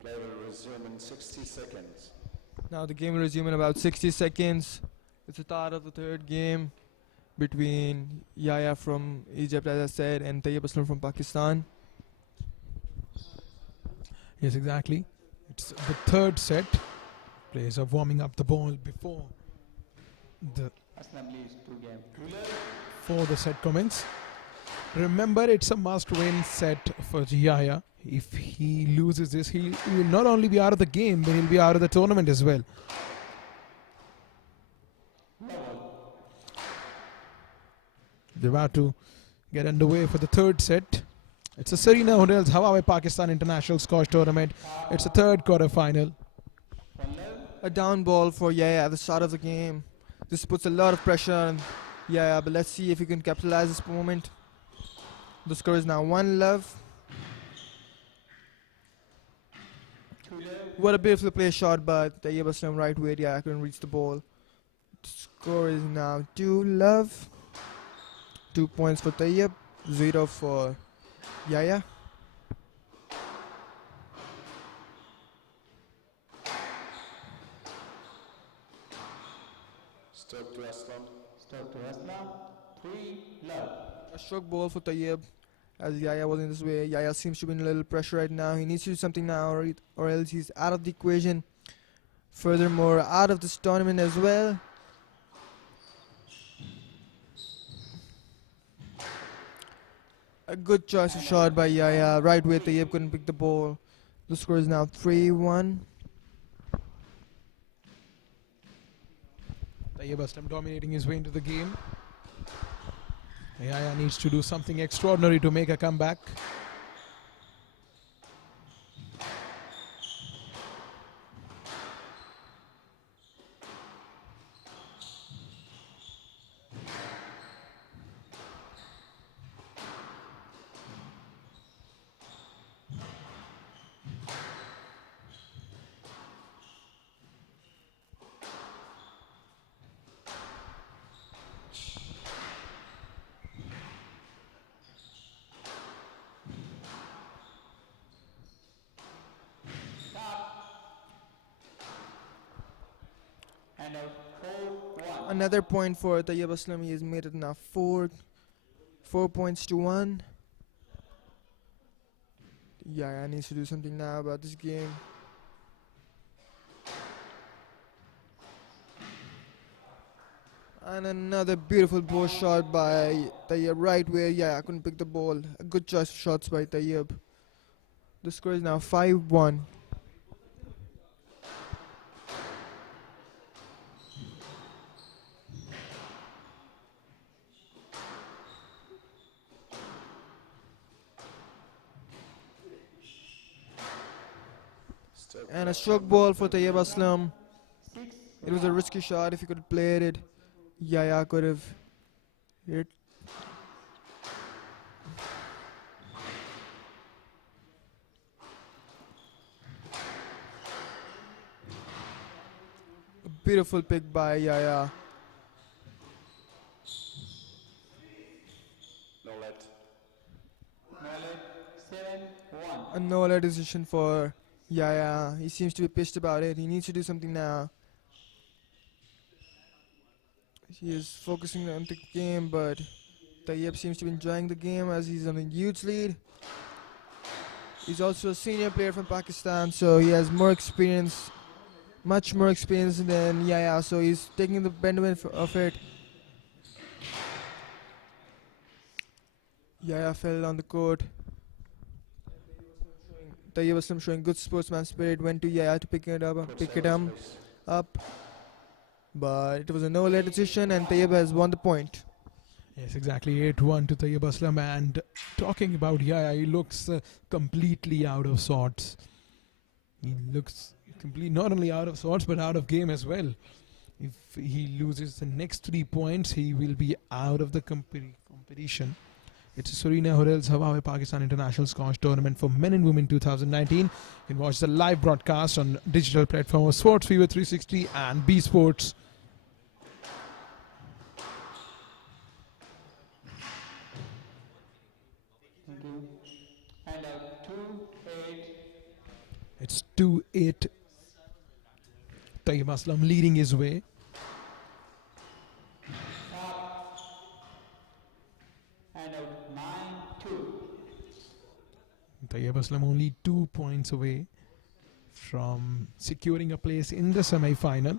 Play will resume in 60 seconds. Now the game will resume in about 60 seconds. It's the start of the third game between Yaya from Egypt, as I said, and Tayyib Aslam from Pakistan. Yes, exactly. It's the third set. Players are warming up the ball before the Aslam leads 2 game. set commence. Remember, it's a must-win set for Yaya. If he loses this, he will not only be out of the game, but he'll be out of the tournament as well. They're about to get underway for the third set. It's a Serena Hotels Huawei Pakistan International Squash Tournament. It's the third quarter-final. A down ball for Yaya at the start of the game. This puts a lot of pressure on Yaya, but let's see if he can capitalize this moment. The score is now 1-love. What a beautiful play shot, but Tayyib Aslam right where Yaya couldn't reach the ball. The score is now 2-love. 2 points for Tayyib, 0 for Yaya. Stroke to Aslam. Stroke to Aslam. 3-love. A stroke ball for Tayyib as Yaya was in this way. Yaya seems to be in a little pressure right now. He needs to do something now or else he's out of the equation. Furthermore, out of this tournament as well. A good choice of shot by Yaya. Right where Tayyib couldn't pick the ball. The score is now 3-1. Tayyab Aslam dominating his way into the game. Yaya needs to do something extraordinary to make a comeback. And out 4-1. Another point for Tayyab Aslam. He has made it now 4 points to 1. Yaya needs to do something now about this game. And another beautiful ball shot by Tayyab, right where Yaya couldn't pick the ball. A good choice of shots by Tayyab. The score is now 5-1. And a stroke ball for Tayyab Aslam. It was a risky shot. If he could have played it, Yaya could have hit. A beautiful pick by Yaya. No let. Knowledge 7-1. A no-let decision for Yaya. He seems to be pissed about it. He needs to do something now. He is focusing on the game, but Tayyab seems to be enjoying the game as he's on a huge lead. He's also a senior player from Pakistan, so he has more experience, much more experience than Yaya, so he's taking the benefit of it. Yaya fell on the court. Tayyab Aslam showing good sportsman spirit, went to Yaya to pick it up. But it was a no-let decision and Tayyab has won the point. Yes, exactly. 8-1 to Tayyab Aslam. And talking about Yaya, he looks completely out of sorts. He looks not only out of sorts, but out of game as well. If he loses the next 3 points, he will be out of the competition. It's Serena who holds Huawei Pakistan International Squash Tournament for Men and Women 2019. You can watch the live broadcast on digital platform of Sports Fever 360 and B Sports. Thank you. And out 2-8. It's 2-8. Tayyab Aslam leading his way. And out 9-2. Tayyab Aslam only 2 points away from securing a place in the semi-final.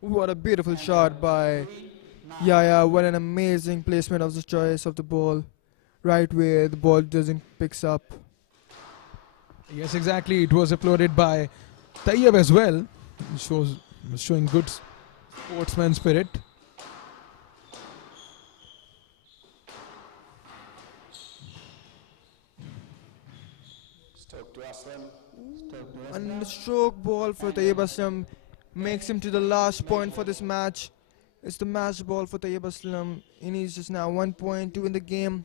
What a beautiful shot by Yaya. What an amazing placement of the choice of the ball. Right where the ball doesn't picks up. Yes, exactly. It was applauded by Tayyab as well. He showing good sportsman spirit. Stoke to Aslam. And the stroke ball for Tayyab Aslam makes him to the last point for this match. It's the match ball for Tayyab Aslam. He needs just now 1 point to win the game.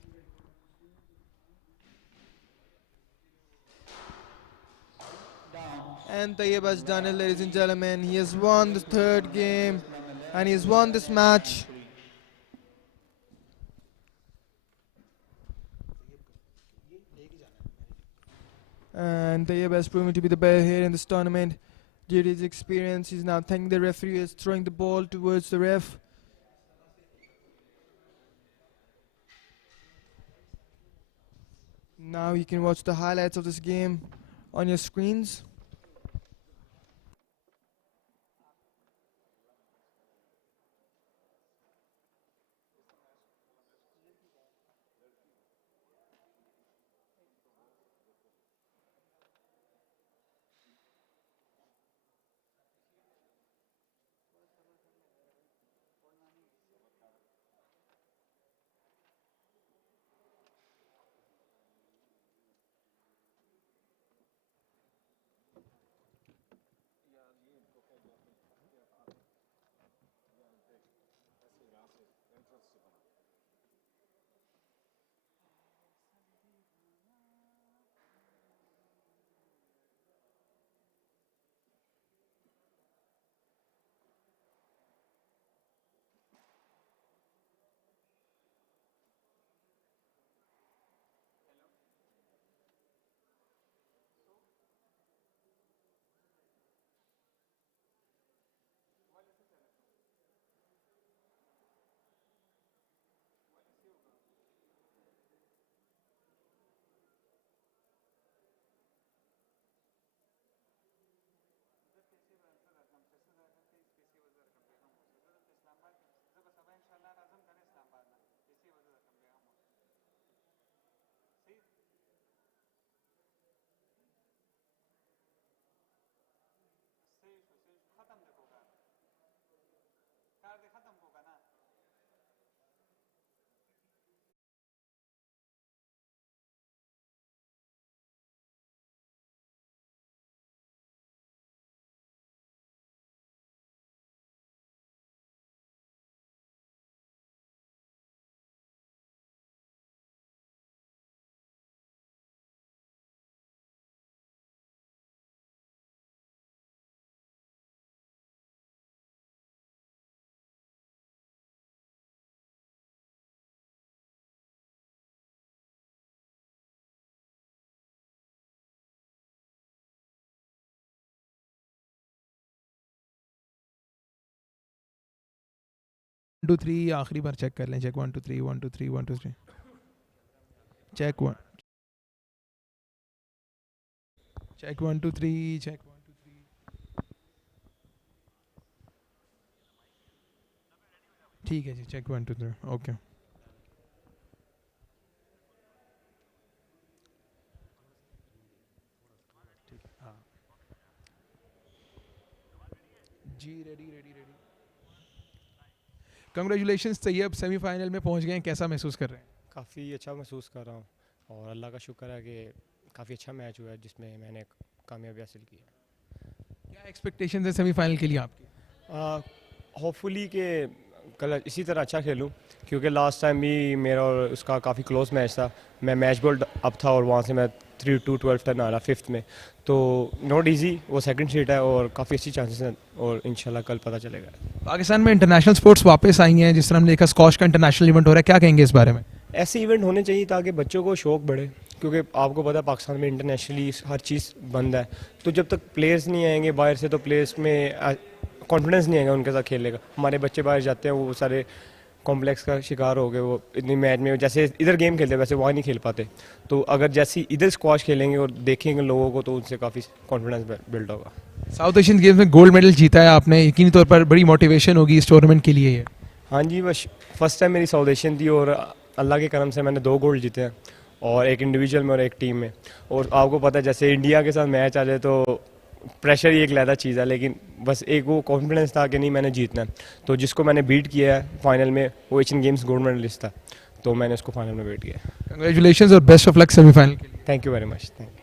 And Tayyab has done it, ladies and gentlemen. He has won the third game and he has won this match. And Tayyab has proven to be the best here in this tournament. Due to his experience, he's now thanking the referee as throwing the ball towards the ref. Now you can watch the highlights of this game on your screens. 2 3 आखिरी बार check कर लें. Check 1 2 3 1 2 3 1 2 3. Check 1 check 1 2 3 check 1 2 3. ठीक है जी. Check 1 2 3. Okay. जी ready ready ready. Congratulations Tayyab, semifinal में पहुंच गए हैं. कैसा महसूस कर रहे हैं? काफ़ी अच्छा महसूस कर रहा हूँ और अल्लाह का शुक्र है कि काफ़ी अच्छा मैच हुआ है जिसमें मैंने कामयाबी हासिल की है. क्या एक्सपेक्टेशंस है सेमीफाइनल के लिए आपकी? होपफुली कि कल इसी तरह अच्छा खेलूँ क्योंकि लास्ट टाइम भी मेरा और उसका काफ़ी क्लोज मैच था. मैं मैच बॉल अप था और वहाँ से मैं 3-2 12 टर्न आ रहा 5th में. तो नॉट इजी, वो सेकंड सीट है और काफ़ी अच्छी चांसेस हैं और इंशाल्लाह कल पता चलेगा. पाकिस्तान में इंटरनेशनल स्पोर्ट्स वापस आई हैं, जिस तरह हमने देखा स्कॉश का इंटरनेशनल इवेंट हो रहा है. क्या कहेंगे इस बारे में? ऐसे इवेंट होने चाहिए ताकि बच्चों को शौक बढ़े क्योंकि आपको पता है पाकिस्तान में इंटरनेशनली हर चीज़ बंद है. तो जब तक प्लेयर्स नहीं आएंगे बाहर से तो प्लेयर्स में कॉन्फिडेंस नहीं आएगा उनके साथ खेलने का. हमारे बच्चे बाहर जाते हैं वो सारे कॉम्प्लेक्स का शिकार हो गए. वो इतनी मैच में जैसे इधर गेम खेलते हैं वैसे वहाँ नहीं खेल पाते. तो अगर जैसे इधर स्क्वाश खेलेंगे और देखेंगे लोगों को तो उनसे काफ़ी कॉन्फिडेंस बिल्ड होगा. साउथ एशियन गेम्स में गोल्ड मेडल जीता है आपने, यकीनी तौर पर बड़ी मोटिवेशन होगी इस टूर्नामेंट के लिए. ये हाँ जी, बस फर्स्ट टाइम मेरी साउथ एशियन थी और अल्लाह के करम से मैंने 2 गोल्ड जीते हैं और एक इंडिविजुअल में और एक टीम में. और आपको पता है जैसे इंडिया के साथ मैच आ जाए तो प्रेशर ही एक लहदा चीज़ है, लेकिन बस एक वो कॉन्फिडेंस था कि नहीं मैंने जीतना है. तो जिसको मैंने बीट किया है फाइनल में वो एशियन गेम्स गोल्ड मेडलिस्ट था तो मैंने उसको फाइनल में बीट किया. कंग्रेचुलेशंस और बेस्ट ऑफ लक सेमीफाइनल के लिए. Thank you very much. Thank you.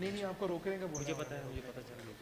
नहीं आपको रोकने का मुझे पता है, मुझे पता चल गया.